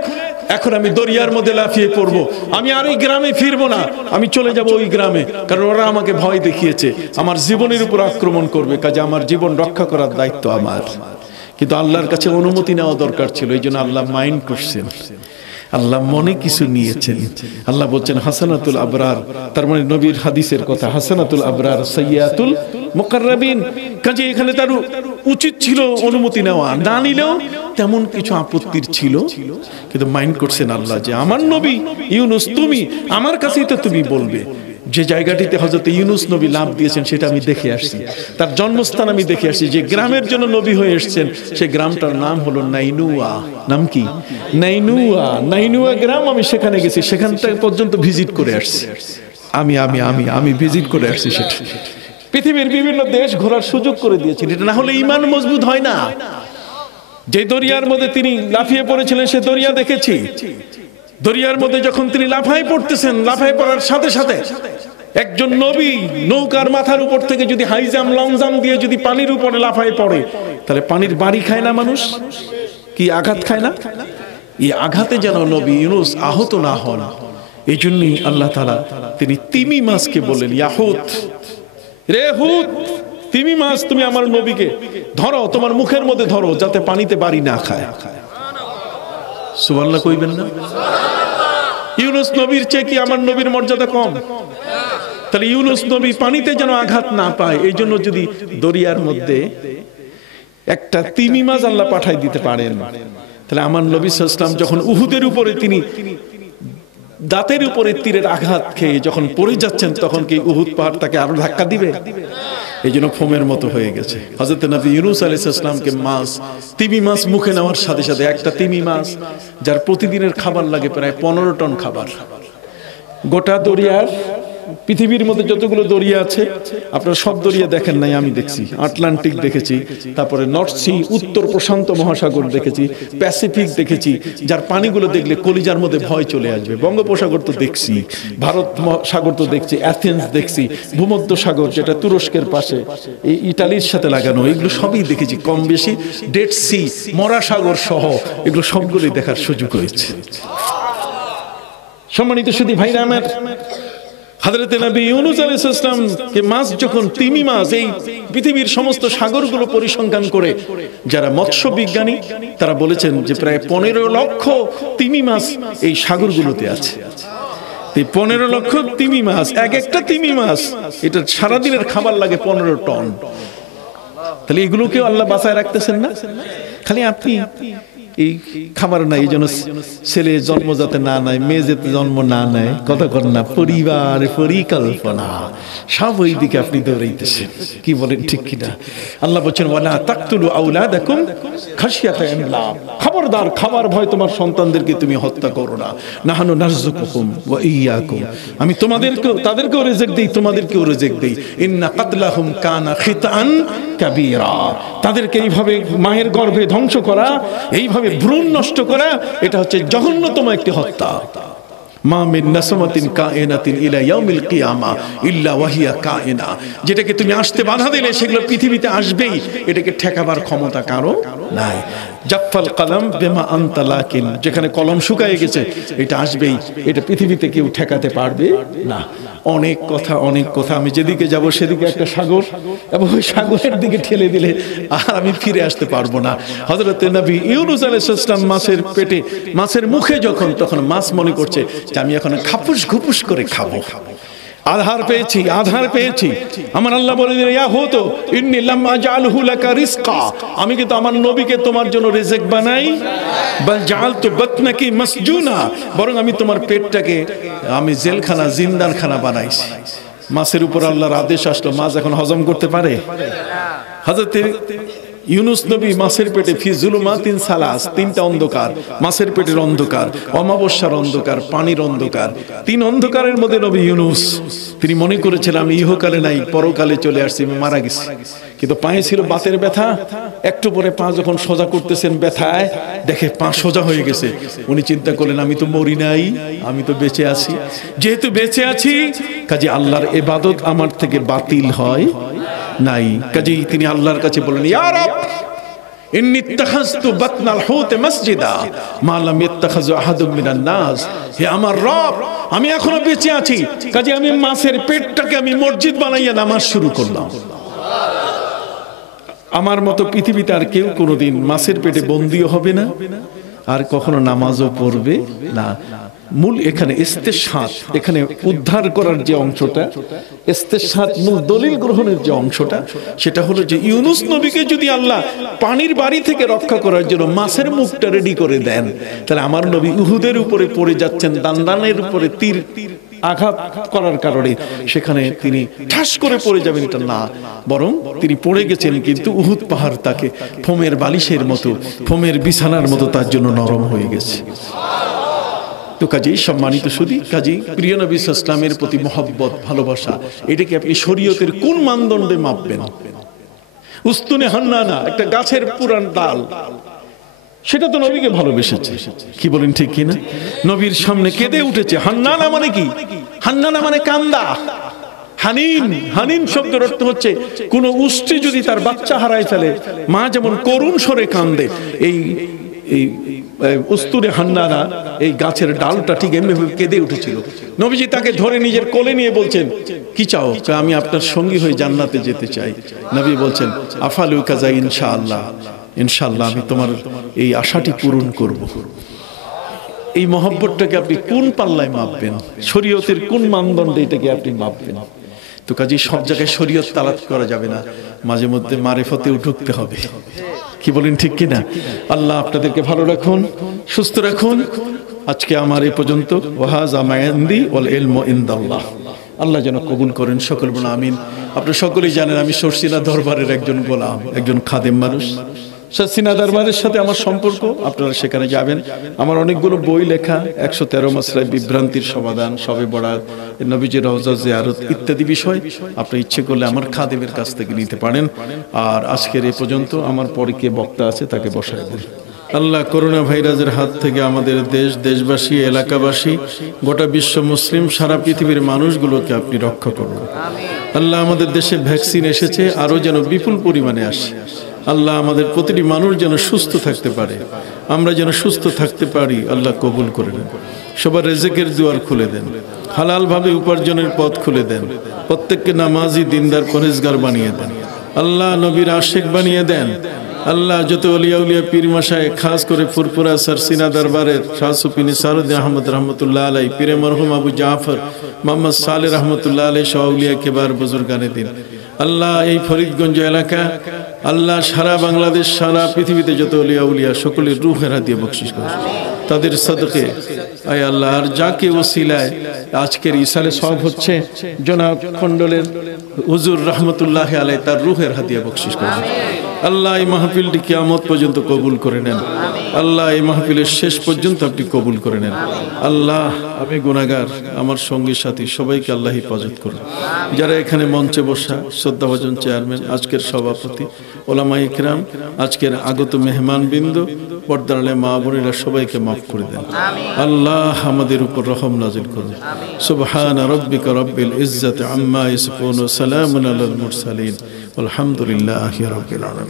এখন আমি দরিয়ার মধ্যে লাফিয়ে পড়বো। আমি আর এই গ্রামে ফিরবো না, আমি চলে যাব ওই গ্রামে, কারণ ওরা আমাকে ভয় দেখিয়েছে, আমার জীবনের উপর আক্রমণ করবে, কাজে আমার জীবন রক্ষা করার দায়িত্ব আমার। কিন্তু আল্লাহর কাছে অনুমতি নেওয়া দরকার ছিল, এই জন্য আল্লাহ মাইন্ড করছেন, আল্লাহ মনে কিছু নিয়েছেন। আল্লাহ বলছেন হাসানাতুল আবরার, তার মানে নবীর হাদিসের কথা, হাসানাতুল আবরার সাইয়্যাতুল মুকাররাবিন। কাজে এখানে তার উচিত ছিল অনুমতি নেওয়া, না নিলেও তেমন কিছু আপত্তির ছিল, কিন্তু মাইন্ড করছেন আল্লাহ যে আমার নবী ইউনুস, তুমি আমার কাছেই তো তুমি বলবে। যে জায়গাটিতে হযরত ইউনুস নবী লাভ দিয়েছেন সেটা আমি দেখে আসছি, তার জন্মস্থান আমি দেখে আসছি। যে গ্রামের জন্য নবী হয়ে এসেছেন সেই গ্রামটার নাম হলো নাইনুয়া। নাম কি? নাইনুয়া। নাইনুয়া গ্রাম, আমি সেখানে গেছি, সেখানটা পর্যন্ত ভিজিট করে আসছি। আমি ভিজিট করে আসছি সেটা। পৃথিবীর বিভিন্ন দেশ ঘোরার সুযোগ করে দিয়েছেন, এটা না হলে ঈমান মজবুত হয় না। যে দরিয়ার মধ্যে তিনি লাফিয়ে পড়েছিলেন সে দরিয়া দেখেছি। দরিয়ার মধ্যে যখন তিনি লাফাই পড়তেছেন, লাফাই পড়ার সাথে সাথে একজন নবী নৌকার মাথার উপর থেকে যদি হাই জাম্প লং জাম্প দিয়ে যদি পানির উপরে লাফাই পড়ে, তাহলে পানির বাড়ি খায় না মানুষ? কি আঘাত খায় না? এই আঘাতে যেন নবী ইউনুস আহত না হন, এই জন্যই আল্লাহ তাআলা তিনি তিমি মাছকে বললেন ইয়াহুত, রে হুত, তিমি মাছ তুমি আমার নবীকে ধরো, তোমার মুখের মধ্যে ধরো, যাতে পানিতে বাড়ি না খায়। সুবহানাল্লাহ কইবেন না? ইউনুস নবীর চেয়ে কি আমার নবীর মর্যাদা কম? তাহলে ইউনুস নবী পানিতে যেন আঘাত না পায়, এই জন্য যদি দরিয়ার মধ্যে একটা তিমি মাছ আল্লাহ পাঠাই দিতে পারেন, তাহলে আমার নবী সাল্লাল্লাহু আলাইহি ওয়াসাল্লাম যখন উহুদের উপরে তিনি দাঁতের উপরে তীরের আঘাত খেয়ে যখন পড়ে যাচ্ছেন, তখন কি উহুদ পাহাড় তাকে আরো ধাক্কা দিবে? এই জন্য ফোমের মতো হয়ে গেছে। হযরত নবী ইউনুস আলাইহিস সালামকে মাছ, তিমি মাছ মুখে নেওয়ার সাথে সাথে, একটা তিমি মাছ যার প্রতিদিনের খাবার লাগে প্রায় 15 টন খাবার, গোটা দরিয়ার পৃথিবীর মধ্যে যতগুলো দরিয়া আছে আপনারা সব দরিয়া দেখেন নাই, আমি দেখছি। আটলান্টিক দেখেছি, তারপরে নর্থ সি, উত্তর প্রশান্ত মহাসাগর দেখেছি, প্যাসিফিক দেখেছি, যার পানিগুলো দেখলে কলিজার মধ্যে ভয় চলে আসবে। বঙ্গোপসাগর তো দেখছি, ভারত সাগর তো দেখছি, অ্যাথেন্স দেখছি, ভূমধ্য সাগর যেটা তুরস্কের পাশে এই ইটালির সাথে লাগানো, এগুলো সবই দেখেছি কম বেশি। ডেড সি, মরা সাগর সহ এগুলো সবগুলোই দেখার সুযোগ হয়েছে। সম্মানিত সুধী ভাইরা আমার, হযরত নবী ইউনূস আলাইহিস সালাম কে মাছ যখন তিমি মাছ এই পৃথিবীর সমস্ত সাগরগুলো পরিসংখ্যান করে যারা মৎস্য বিজ্ঞানী তারা বলেছেন যে প্রায় 15 লক্ষ তিমি মাছ এই সাগরগুলোতে আছে। এই 15 লক্ষ তিমি মাছ, এক একটা তিমি মাছ এটা সারাদিনের খাবার লাগে 15 টন। তাহলে এগুলোকেও আল্লাহ বাঁচায় রাখতেছেন না? খালি আপনি এই খাবার নাই, এই জন্য ছেলে জন্ম যাতে না নেয়, মেয়ে যাতে জন্ম না নেয়, কথা কর না, পরিবার পরিকল্পনা সব ওই দিকে আপনি দৌড়াইতেছেন। কি বলেন ঠিক কিনা? আল্লাহ বলছেন ওয়ালা তাকতুলু আওলাদাকুম খাশিয়াতা ইমলাক, খবরদার খাবার ভয় তোমার সন্তানদেরকে তুমি হত্যা করো না। নাহানু নারযুকুকুম ওয়া ইয়্যাকুম, আমি তোমাদেরকেও তাদেরকেও রিজিক দেই তোমাদেরকেও রিজিক দেই। ইন্না কাতলাহুম কানা খিতান কাবীরা, তাদেরকে এইভাবে মায়ের গর্ভে ধ্বংস করা, এইভাবে ভ্রূণ নষ্ট করা, এটা হচ্ছে জঘন্যতম একটি হত্যা। মা মিন নাসমাতিন কায়নাতিন ইলা ইয়াউমিল কিয়ামা ইল্লা ওয়াহিয়া কায়না, যেটাকে তুমি আসতে বাধা দিলে সেগুলো পৃথিবীতে আসবেই, এটাকে ঠেকাবার ক্ষমতা কারো নাই। জাফাল কলম বিমা আনতা লাকিন, যেখানে কলম শুকায় গেছে এটা আসবেই, এটা পৃথিবীতে কেউ ঠেকাতে পারবে না। অনেক কথা অনেক কথা, আমি যেদিকে যাব সেদিকে একটা সাগর, এবং ওই সাগরের দিকে ঠেলে দিলে আর আমি ফিরে আসতে পারবো না। হযরত নবী ইউনূস আলাইহিস সালাম মাছের পেটে, মাছের মুখে যখন, তখন মাছ মনে করছে যে আমি এখন খাপুস ঘুপুস করে খাবো, আধার পেয়েছি, আধার পেয়েছি। আমার আল্লাহ বলে দিলেন ইয়া হতো ইন্নী লাম আজআলহু লাকা রিজকা, আমি কিন্তু আমার নবীকে তোমার জন্য রিজিক বানাই, বাল জাআলতু বাতনাকি মাসজুনা, বরং আমি তোমার পেটটাকে আমি জেলখানা, জিন্দারখানা বানাইছি। মাছের উপর আল্লাহর আদেশ আসলো, মাছ এখন হজম করতে পারে? হযরত ইউনূস নবী মাছের পেটে ফি যুলুমাতিন সালাস, তিনটা অন্ধকার, মাছের পেটের অন্ধকার, অমাবস্যার অন্ধকার, পানির অন্ধকার, তিন অন্ধকারের মধ্যে নবী ইউনূস তিনি মনে করেছিলেন আমি ইহকালে নাই, পরকালে চলে আসছি, মারা গেছি। কিন্তু পায়ে ছিল বাতের ব্যথা, একটু পরে পা যখন সোজা করতেছেন ব্যথায় দেখে পা সোজা হয়ে গেছে। উনি চিন্তা করলেন আমি তো মরি নাই, আমি তো বেঁচে আছি, যেহেতু বেঁচে আছি কাজে আল্লাহর ইবাদত আমার থেকে বাতিল হয় নাই। কাজেই তিনি আল্লাহর কাছে বলেন ইয়া রব ইন্নী ইত্তাখাযতু বাতনাল হুত মাসজিদা মা লাম ইত্তাখাযু আহাদুম মিনান নাস, হে আমার রব আমি এখনো বেঁচে আছি, কাজে আমি মাছের পেটটাকে আমি মসজিদ বানাইয়া নামাজ শুরু করলাম। আমার মতো পৃথিবীতে আর কেউ কোনোদিন মাছের পেটে বন্দিও হবে না, আর কখনো নামাজও পড়বে না। মূল এখানে ইস্তেশহাদ, এখানে উদ্ধার করার যে অংশটা, ইস্তেশহাদ মূল দলিল গ্রহণের যে অংশটা, সেটা হলো যে ইউনূস নবীকে যদি আল্লাহ পানির বাড়ি থেকে রক্ষা করার জন্য মাছের মুখটা রেডি করে দেন, তাহলে আমার নবী উহুদের উপরে পড়ে যাচ্ছেন, দান্দানের উপরে তীর আঘাত করার কারণে সেখানে তিনি ঠাস করে পড়ে যাবেন, এটা না, বরং তিনি পড়ে গেছেন কিন্তু উহুদ পাহাড় তাকে ফোমের বালিশের মতো, ফোমের বিছানার মতো তার জন্য নরম হয়ে গেছে। তো কাজেই সম্মানিত সুধী, কাজেই প্রিয় নবী সাল্লাল্লাহু আলাইহি ওয়াসাল্লামের প্রতি মহব্বত, ভালোবাসা, এটাকে আপনি শরীয়তের কোন মানদণ্ডে মাপবেন? উস্তুনে হান্নানা, একটা গাছের পুরান ডাল, সেটা তো নবীকে ভালোবেসেছে, কি বলেন ঠিক কিনা? নবীর সামনে কেঁদে উঠেছে। হান্নানা মানে কি? হান্নানা মানে কান্দা। হানিন, হানিন শব্দের অর্থ হচ্ছে কোন উষ্ট্রি যদি তার বাচ্চা হারায় ফেলে, মা যেমন করুণ স্বরে কান্দে, এই উস্তুরে হান্নানা, এই গাছের ডালটা ঠিক এমনি কেঁদে উঠেছিল। নবীজি তাকে ধরে নিজের কোলে নিয়ে বলছেন কি চাও? আমি আপনার সঙ্গী হয়ে জান্নাতে যেতে চাই। নবী বলছেন আফালু কাজা ইনশাআল্লাহ, ইনশাআল্লাহ আমি তোমার এই আশাটি পূরণ করব। এই মহব্বতটাকে আপনি কোন পাল্লায় মাপবেন? শরীয়তের কোন মানদণ্ডে এটাকে আপনি মাপবেন? তো কাজে সব জায়গায় শরীয়ত তালাত করা যাবে না, মাঝে মধ্যে মারেফতেও ঢুকতে হবে, কি বলেন ঠিক কিনা? আল্লাহ আপনাদেরকে ভালো রাখুন, সুস্থ রাখুন। আজকে আমার এই পর্যন্ত। ওয়াহাযা মা ইনদি ওয়াল ইলমু ইনদাল্লাহ। আল্লাহ যেন কবুল করেন, সকল বলুন আমিন। আপনারা সকলেই জানেন আমি শর্ষিনা দরবারের একজন গোলাম, একজন খাদেম মানুষ। শর্ষিনা দরবারের সাথে আমার সম্পর্ক, আপনারা সেখানে যাবেন। আমার অনেকগুলো বই লেখা, 113 মাসলায় বিভ্রান্তির সমাধান, শবে বরাত, নবীজির রওজা জিয়ারত ইত্যাদি বিষয় আপনি ইচ্ছে করলে আমার খাদেমের কাছ থেকে নিতে পারেন। আর আজকের এই পর্যন্ত। আমার পরে কে বক্তা আছে তাকে বসায় দেন। আল্লাহ করোনা ভাইরাসের হাত থেকে আমাদের দেশ, দেশবাসী, এলাকাবাসী, গোটা বিশ্ব মুসলিম, সারা পৃথিবীর মানুষগুলোকে আপনি রক্ষা করুন। আল্লাহ আমাদের দেশে ভ্যাকসিন এসেছে, আরো যেন বিপুল পরিমাণে আসে। আল্লাহ আমাদের প্রতিটি মানুষ যেন সুস্থ থাকতে পারে, আমরা যেন সুস্থ থাকতে পারি। আল্লাহ কবুল করে নেন, সবার রিজিকের দুয়ার খুলে দেন। হালাল ভাবে উপার্জনের পথ খুলে দেন, প্রত্যেককে নামাজি দিনদার পরেজগার বানিয়ে দেন আল্লাহ, নবীর আশেক বানিয়ে দেন আল্লাহ। যত ওলিয়া উলিয়া পীর মাশায়, খাস করে ফুরফুরা সরসিনা দরবারের শাহ সুফি নিসারুদ্দিন আহমদ রহমতুল্লাহ আলাই, পীরে মরহুম আবু জাফর মোহাম্মদ সালে রহমতুল্লাহ আলাই, শাহ উলিয়া কেবার বুজুর্গানে দিন আল্লাহ। এই ফরিদগঞ্জ এলাকা আল্লাহ, সারা বাংলাদেশ, সারা পৃথিবীতে যত ওলিয়া উলিয়া সকলের রূহের হাদিয়া বকশিশ করুন, তাদের সদকে আয় আল্লাহ। আর যাকে ওসিলায় আজকের ইসালে সব হচ্ছে, জনাব খন্ডলের হুজুর রহমতুল্লাহ আলাই, তার রূহের হাদিয়া বকশিশ করুন আল্লাহ। এই মাহফিলটি কিয়ামত পর্যন্ত কবুল করে নেন আল্লাহ। এই মাহফিলের শেষ পর্যন্ত আপনি কবুল করে নেন আল্লাহ। আমি গুনাহগার, আমার সঙ্গী সাথী সবাইকে আল্লাহ হেফাজত করুন। যারা এখানে মঞ্চে বসা, শ্রদ্ধাভাজন চেয়ারম্যান, আজকের সভাপতি, ওলামায়ে কেরাম, আজকের আগত মেহমান বিন্দু, পর্দার আলে মা বোনেরা, সবাইকে মাফ করে দেন আল্লাহ। আমাদের উপর রহম নাজিল করুন। সুবহানা রাব্বিকা রাব্বিল ইজ্জাতি আম্মা ইয়াসিফুন ওয়া সালামুন আলাল মুরসালিন, আলহামদুলিল্লাহি রাব্বিল আলামিন।